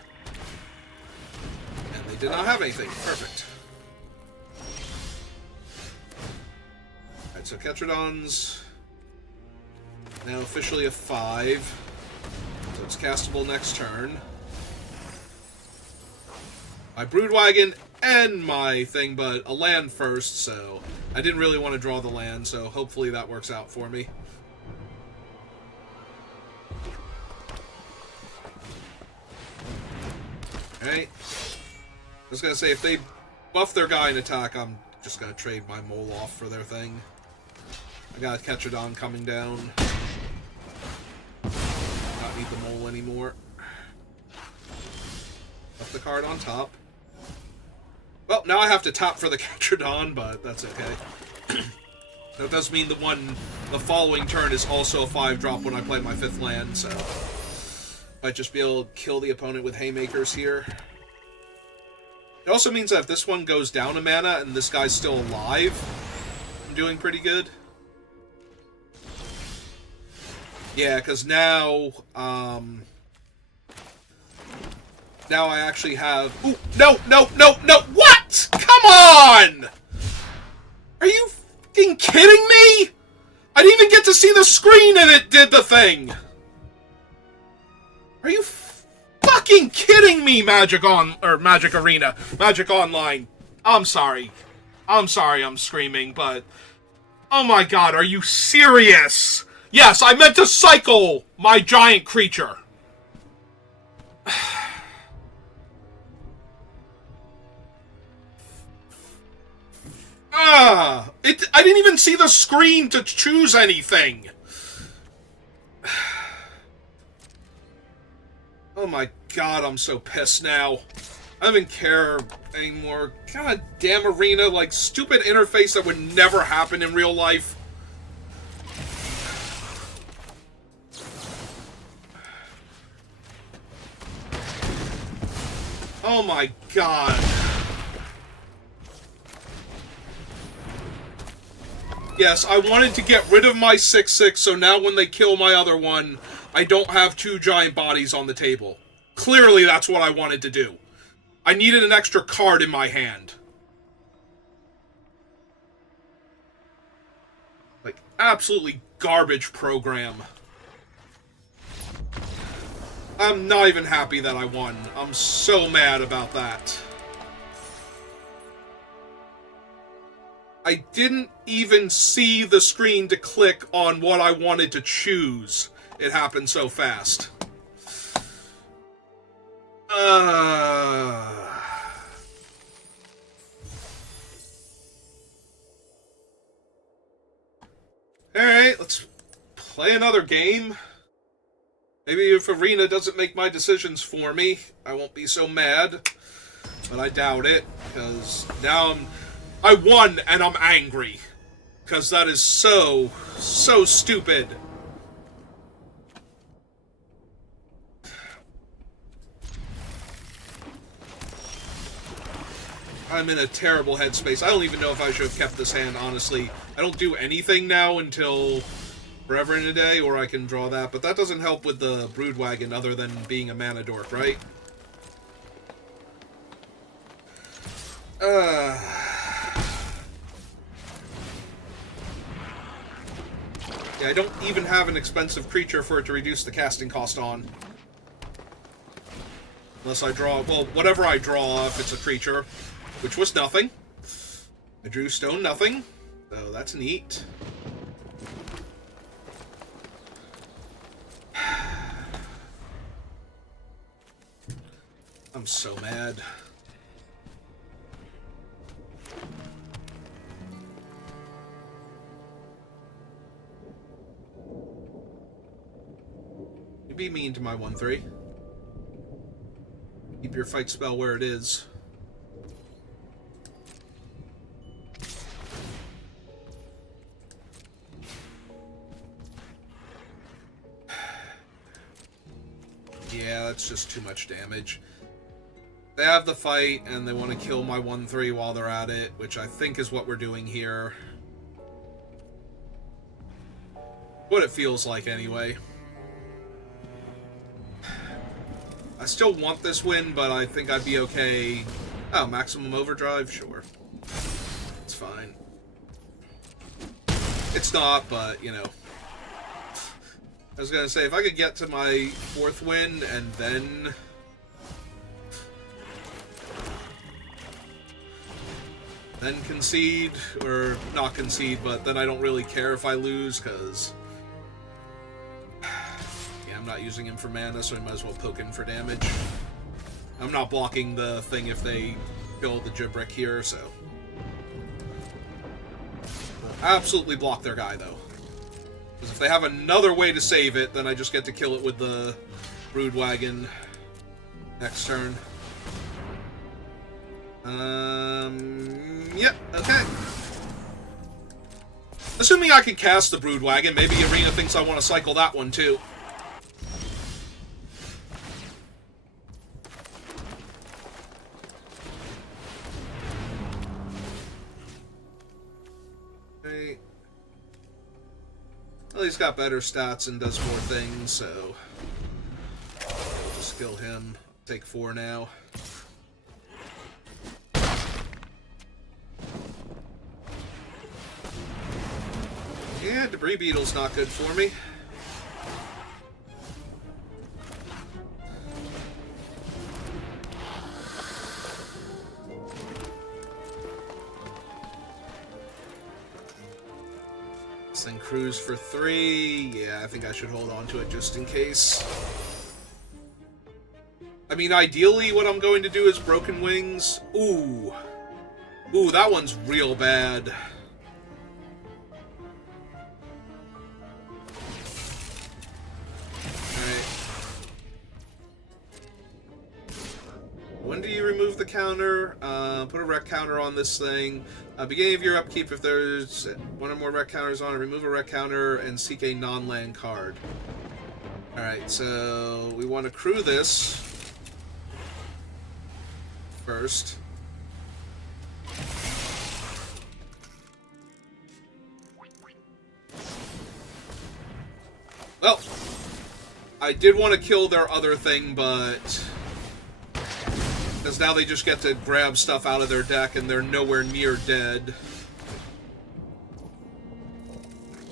And they did not have anything. Perfect. Alright, so Ketradon's now officially a 5. So it's castable next turn. My Broodwagon and my thing, but a land first, so I didn't really want to draw the land, so hopefully that works out for me. Alright. I was gonna say, if they buff their guy in attack, I'm just gonna trade my mole off for their thing. I got Ketradon coming down. Not need the mole anymore. Up the card on top. Well, now I have to tap for the Ketradon, but that's okay. That does mean the following turn is also a 5-drop when I play my 5th land, so... Might just be able to kill the opponent with Haymakers here. It also means that if this one goes down a mana and this guy's still alive, I'm doing pretty good. Yeah, because now, now I actually have... Ooh, no! What? Come on! Are you fucking kidding me? I didn't even get to see the screen and it did the thing! Are you fucking kidding me, Magic Arena? Magic Online. I'm sorry. I'm screaming, but... Oh my god, are you serious? Yes, I meant to cycle my giant creature. I didn't even see the screen to choose anything. Oh my god, I'm so pissed now. I don't even care anymore. God damn Arena, like, stupid interface that would never happen in real life. Oh my god. Yes, I wanted to get rid of my 6/6, so now when they kill my other one, I don't have 2 giant bodies on the table. Clearly that's what I wanted to do. I needed an extra card in my hand. Like, absolutely garbage program. I'm not even happy that I won. I'm so mad about that. I didn't even see the screen to click on what I wanted to choose. It happened so fast. Alright, let's play another game. Maybe if Arena doesn't make my decisions for me, I won't be so mad. But I doubt it, because now I won and I'm angry. Because that is so stupid. I'm in a terrible headspace. I don't even know if I should have kept this hand, honestly. I don't do anything now until forever in a day, or I can draw that. But that doesn't help with the Broodwagon other than being a mana dork, right? Yeah, I don't even have an expensive creature for it to reduce the casting cost on. Unless I draw, well, whatever I draw, if it's a creature, which was nothing. I drew stone nothing, so that's neat. I'm so mad. You be mean to my 1/3. Keep your fight spell where it is. Yeah, that's just too much damage. They have the fight, and they want to kill my 1/3 while they're at it, which I think is what we're doing here. What it feels like, anyway. I still want this win, but I think I'd be okay. Oh, maximum overdrive? Sure. It's fine. It's not, but, you know. I was gonna say, if I could get to my 4th win, and then concede, or not concede, but then I don't really care if I lose, because yeah, I'm not using him for mana, so I might as well poke in for damage. I'm not blocking the thing if they kill the Gibrick here, so absolutely block their guy, though. Because if they have another way to save it, then I just get to kill it with the Broodwagon next turn. Yep, okay. Assuming I can cast the Broodwagon, maybe Arena thinks I want to cycle that one too. Okay. Well, he's got better stats and does more things, so we'll just kill him. Take 4 now. Yeah, Debris Beetle's not good for me. This thing cruise for 3. Yeah, I think I should hold on to it just in case. I mean, ideally what I'm going to do is Broken Wings. Ooh. Ooh, that one's real bad. When do you remove the counter? Put a rec counter on this thing. Beginning of your upkeep, if there's one or more rec counters on it, remove a rec counter and seek a non-land card. Alright, so we want to crew this first. Well, I did want to kill their other thing, but because now they just get to grab stuff out of their deck and they're nowhere near dead.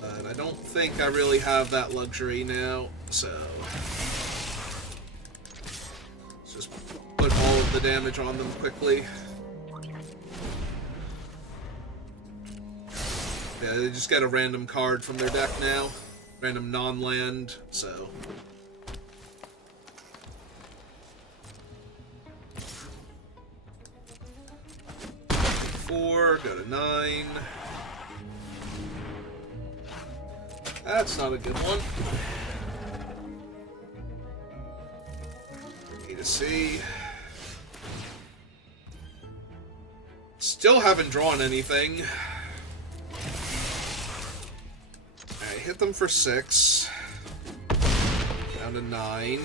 But I don't think I really have that luxury now, so let's just put all of the damage on them quickly. Yeah, they just get a random card from their deck now. Random non-land, so 4, go to 9. That's not a good one. to see. Still haven't drawn anything. Alright, hit them for 6. Down to 9.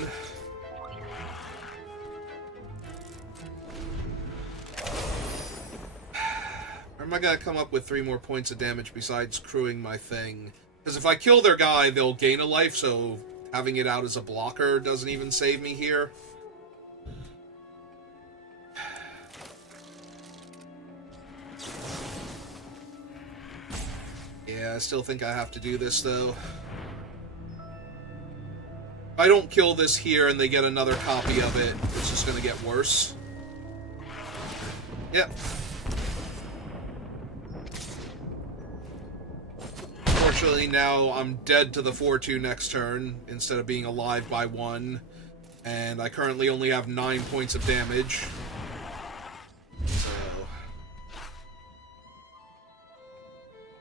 Or am I gonna come up with 3 more points of damage besides crewing my thing? Because if I kill their guy, they'll gain a life, so having it out as a blocker doesn't even save me here. Yeah, I still think I have to do this, though. If I don't kill this here and they get another copy of it, it's just gonna get worse. Yep. Fortunately, now I'm dead to the 4-2 next turn, instead of being alive by 1. And I currently only have 9 points of damage. So...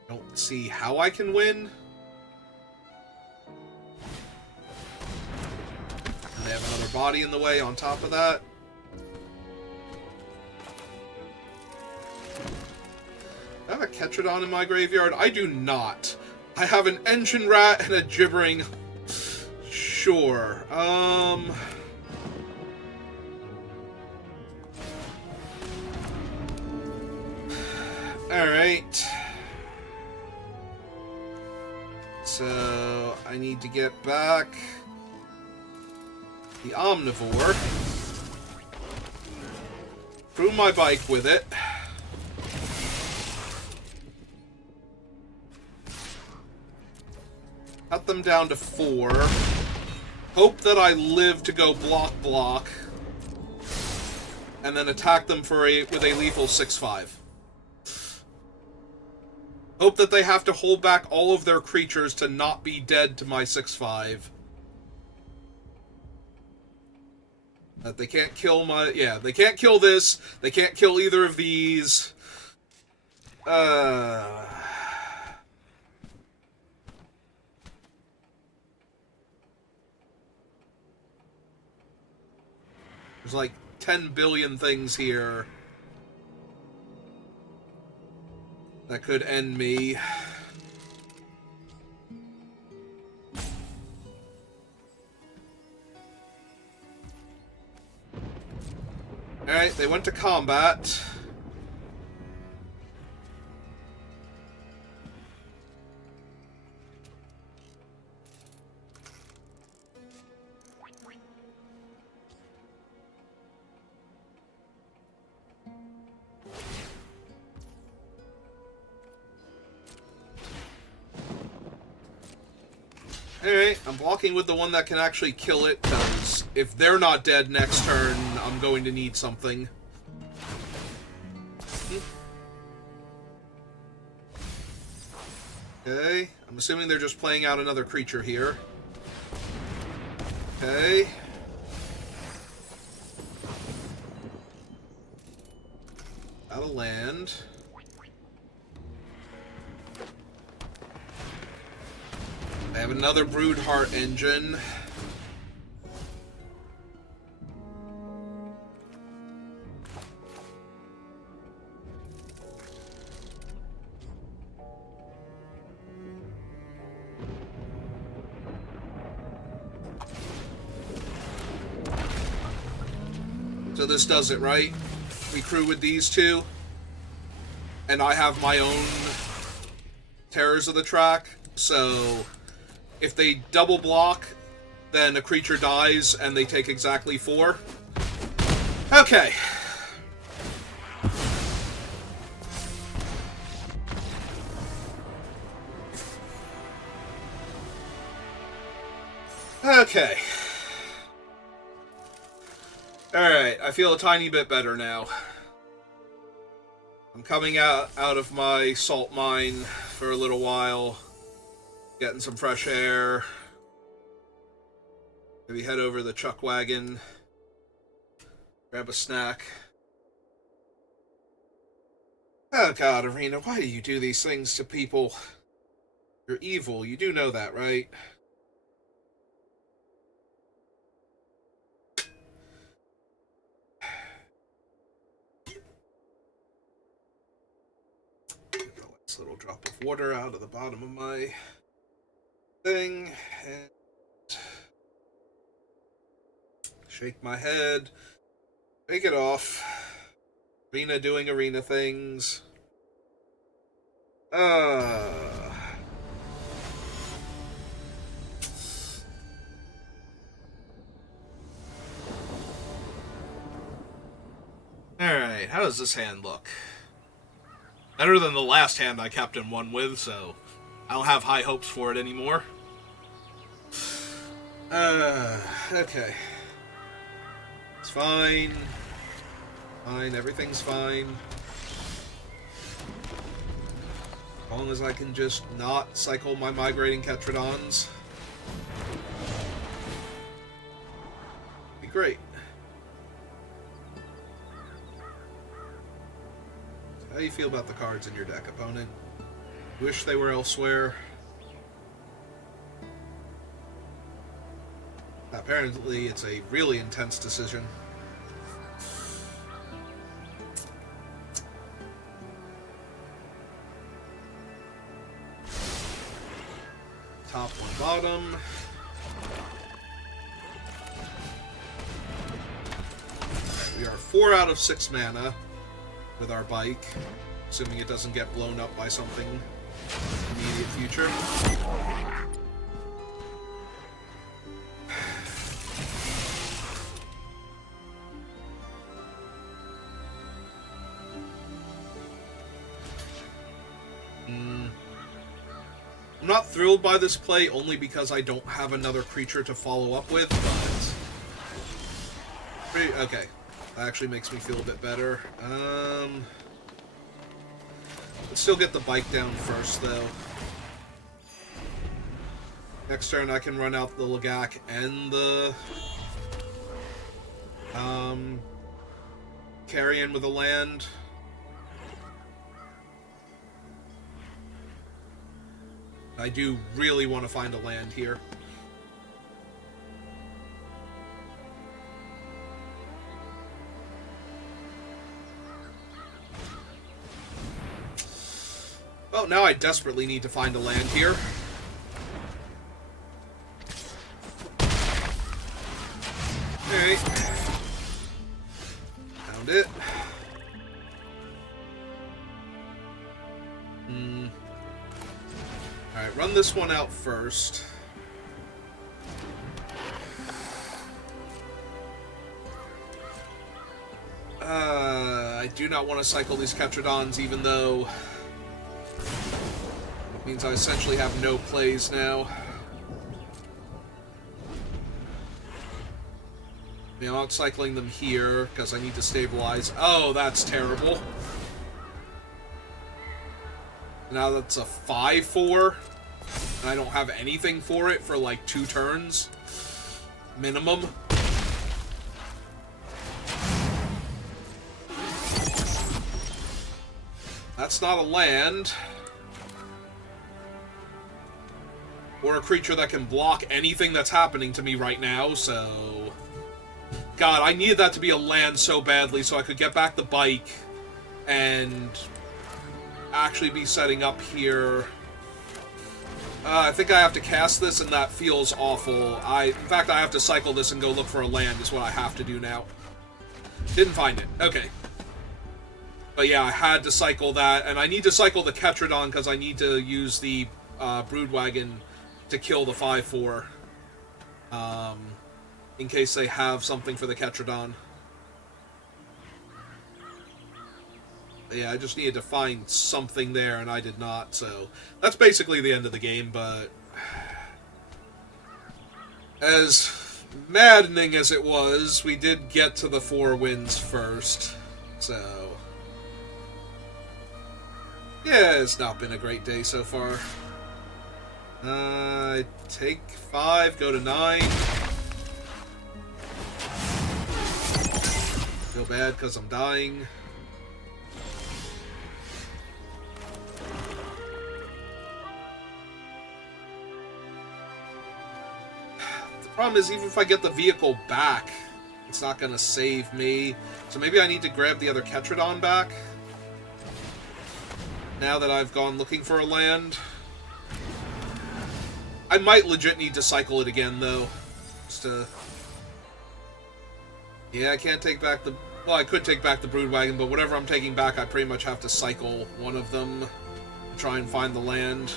don't see how I can win. And they have another body in the way on top of that. Do I have a Ketrodon in my graveyard? I do not. I have an Engine Rat and a Gibbering. Sure. Alright. So, I need to get back the Omnivore. Through my bike with it. Cut them down to 4. Hope that I live to go block. And then attack them with a lethal 6/5. Hope that they have to hold back all of their creatures to not be dead to my 6/5. That they can't kill my... yeah, they can't kill this. They can't kill either of these. There's like 10 billion things here that could end me. Alright, they went to combat. Alright, I'm blocking with the one that can actually kill it, because if they're not dead next turn, I'm going to need something. Okay, I'm assuming they're just playing out another creature here. Okay. Out of land. I have another Broodheart engine. So this does it, right? We crew with these two. And I have my own Terrors of the Track, so... if they double block, then a creature dies and they take exactly 4. Okay. Okay. Alright, I feel a tiny bit better now. I'm coming out of my salt mine for a little while. Getting some fresh air. Maybe head over to the chuck wagon. Grab a snack. Oh god, Arena, why do you do these things to people? You're evil, you do know that, right? This little drop of water out of the bottom of my thing, and shake my head, take it off. Arena doing arena things. Alright, how does this hand look? Better than the last hand I kept in one with, so I don't have high hopes for it anymore. Okay. It's fine. Fine, everything's fine. As long as I can just not cycle my migrating Ketrodons. Be great. How do you feel about the cards in your deck, opponent? Wish they were elsewhere. Apparently, it's a really intense decision. Top one, bottom. We are 4 out of 6 mana with our bike, assuming it doesn't get blown up by something in the immediate future. I'm not thrilled by this play only because I don't have another creature to follow up with, but okay. That actually makes me feel a bit better. Let's still get the bike down first, though. Next turn I can run out the Lagak and the Carrion with a land. I do really want to find a land here. Well, now I desperately need to find a land here. Alright. Found it. Alright, run this one out first. I do not want to cycle these Ketrodons, even though it means I essentially have no plays now. I'm not cycling them here, because I need to stabilize. Oh, that's terrible. Now that's a 5/4, and I don't have anything for it for like 2 turns. Minimum. That's not a land. Or a creature that can block anything that's happening to me right now, so... God, I needed that to be a land so badly so I could get back the bike and actually be setting up here. I think I have to cast this, and that feels awful. In fact, I have to cycle this and go look for a land is what I have to do now. Didn't find it. Okay. But yeah, I had to cycle that, and I need to cycle the Ketrodon because I need to use the Broodwagon to kill the 5/4. In case they have something for the Ketrodon. Yeah, I just needed to find something there, and I did not, so... That's basically the end of the game, but... As maddening as it was, we did get to the 4 wins first, so... Yeah, it's not been a great day so far. Take 5, go to 9. Feel bad because I'm dying. The problem is, even if I get the vehicle back, it's not going to save me. So maybe I need to grab the other Ketrodon back? Now that I've gone looking for a land. I might legit need to cycle it again, though. Just to... Yeah, I can't take back the... Well, I could take back the Broodwagon, but whatever I'm taking back, I pretty much have to cycle one of them to try and find the land.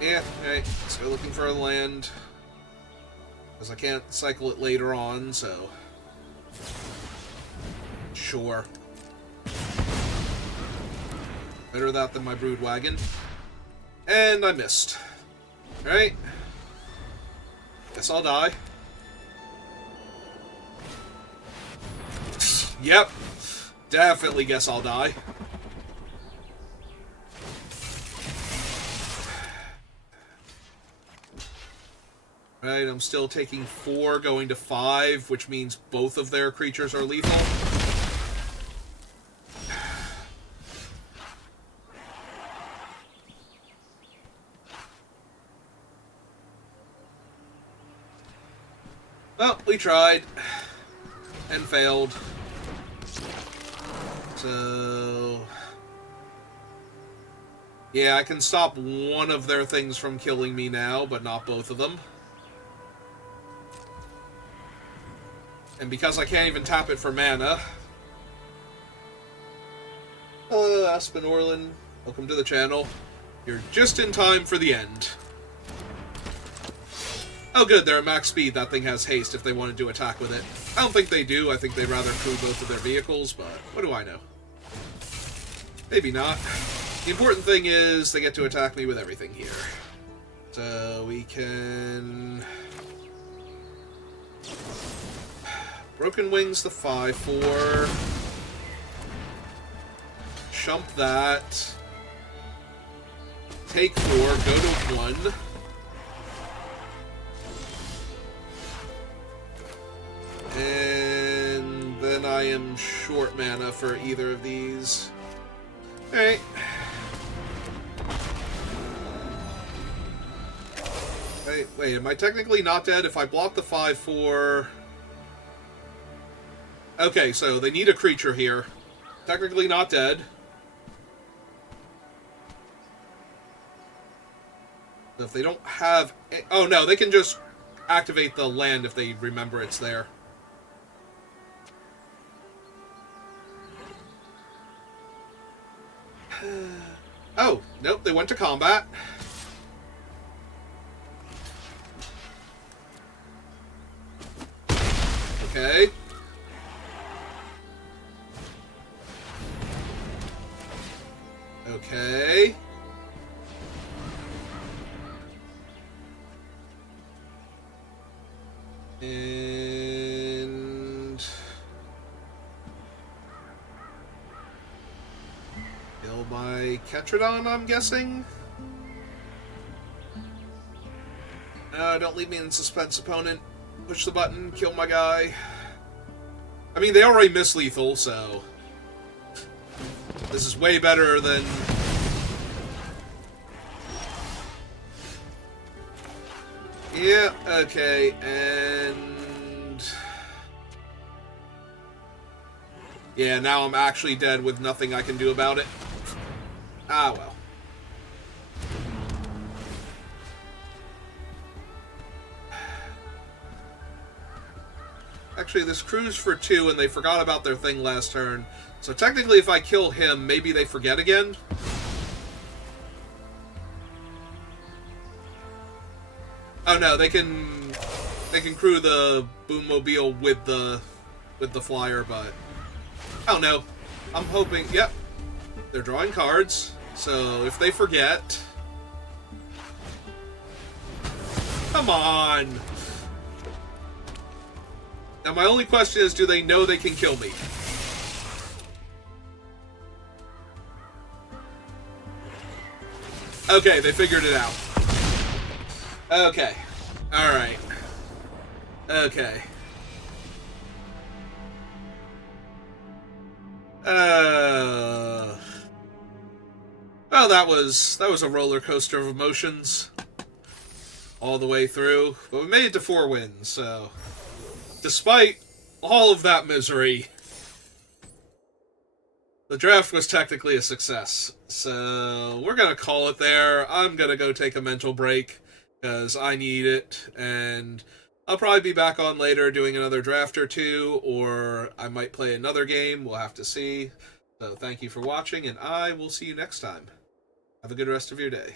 Yeah, alright, let's go looking for a land. Because I can't cycle it later on, so... Sure. Better that than my Broodwagon. And I missed. Alright. Guess I'll die. Yep. Definitely guess I'll die. Right, I'm still taking 4, going to 5, which means both of their creatures are lethal. Well, we tried. And failed. So... Yeah, I can stop one of their things from killing me now, but not both of them. And because I can't even tap it for mana... Hello, Aspen Orlin. Welcome to the channel. You're just in time for the end. Oh good, they're at max speed. That thing has haste if they wanted to attack with it. I don't think they do. I think they'd rather crew both of their vehicles, but what do I know? Maybe not. The important thing is they get to attack me with everything here. So we can... Broken Wings the 5/4. Shump that. Take 4, go to 1. And then I am short mana for either of these. Alright. Wait, am I technically not dead if I block the 5/4? Okay, so they need a creature here. Technically not dead. So if they don't have... Oh no, they can just activate the land if they remember it's there. Oh, nope, they went to combat. Okay. Okay. And... kill my Ketrodon, I'm guessing? Don't leave me in suspense, opponent. Push the button, kill my guy. I mean, they already miss lethal, so... this is way better than... Yeah, okay, and... yeah, now I'm actually dead with nothing I can do about it. Ah, well. Actually, this crew's for 2, and they forgot about their thing last turn. So technically, if I kill him, maybe they forget again. Oh no, they can crew the Boommobile with the flyer, but I don't know. I'm hoping. Yep, they're drawing cards. So if they forget, come on. Now my only question is, do they know they can kill me? Okay, they figured it out. Okay. Alright. Okay. Well, that was a roller coaster of emotions. all the way through, but we made it to 4 wins, so despite all of that misery, the draft was technically a success. So we're going to call it there. I'm going to go take a mental break because I need it, and I'll probably be back on later doing another draft or two, or I might play another game. We'll have to see. So thank you for watching, and I will see you next time. Have a good rest of your day.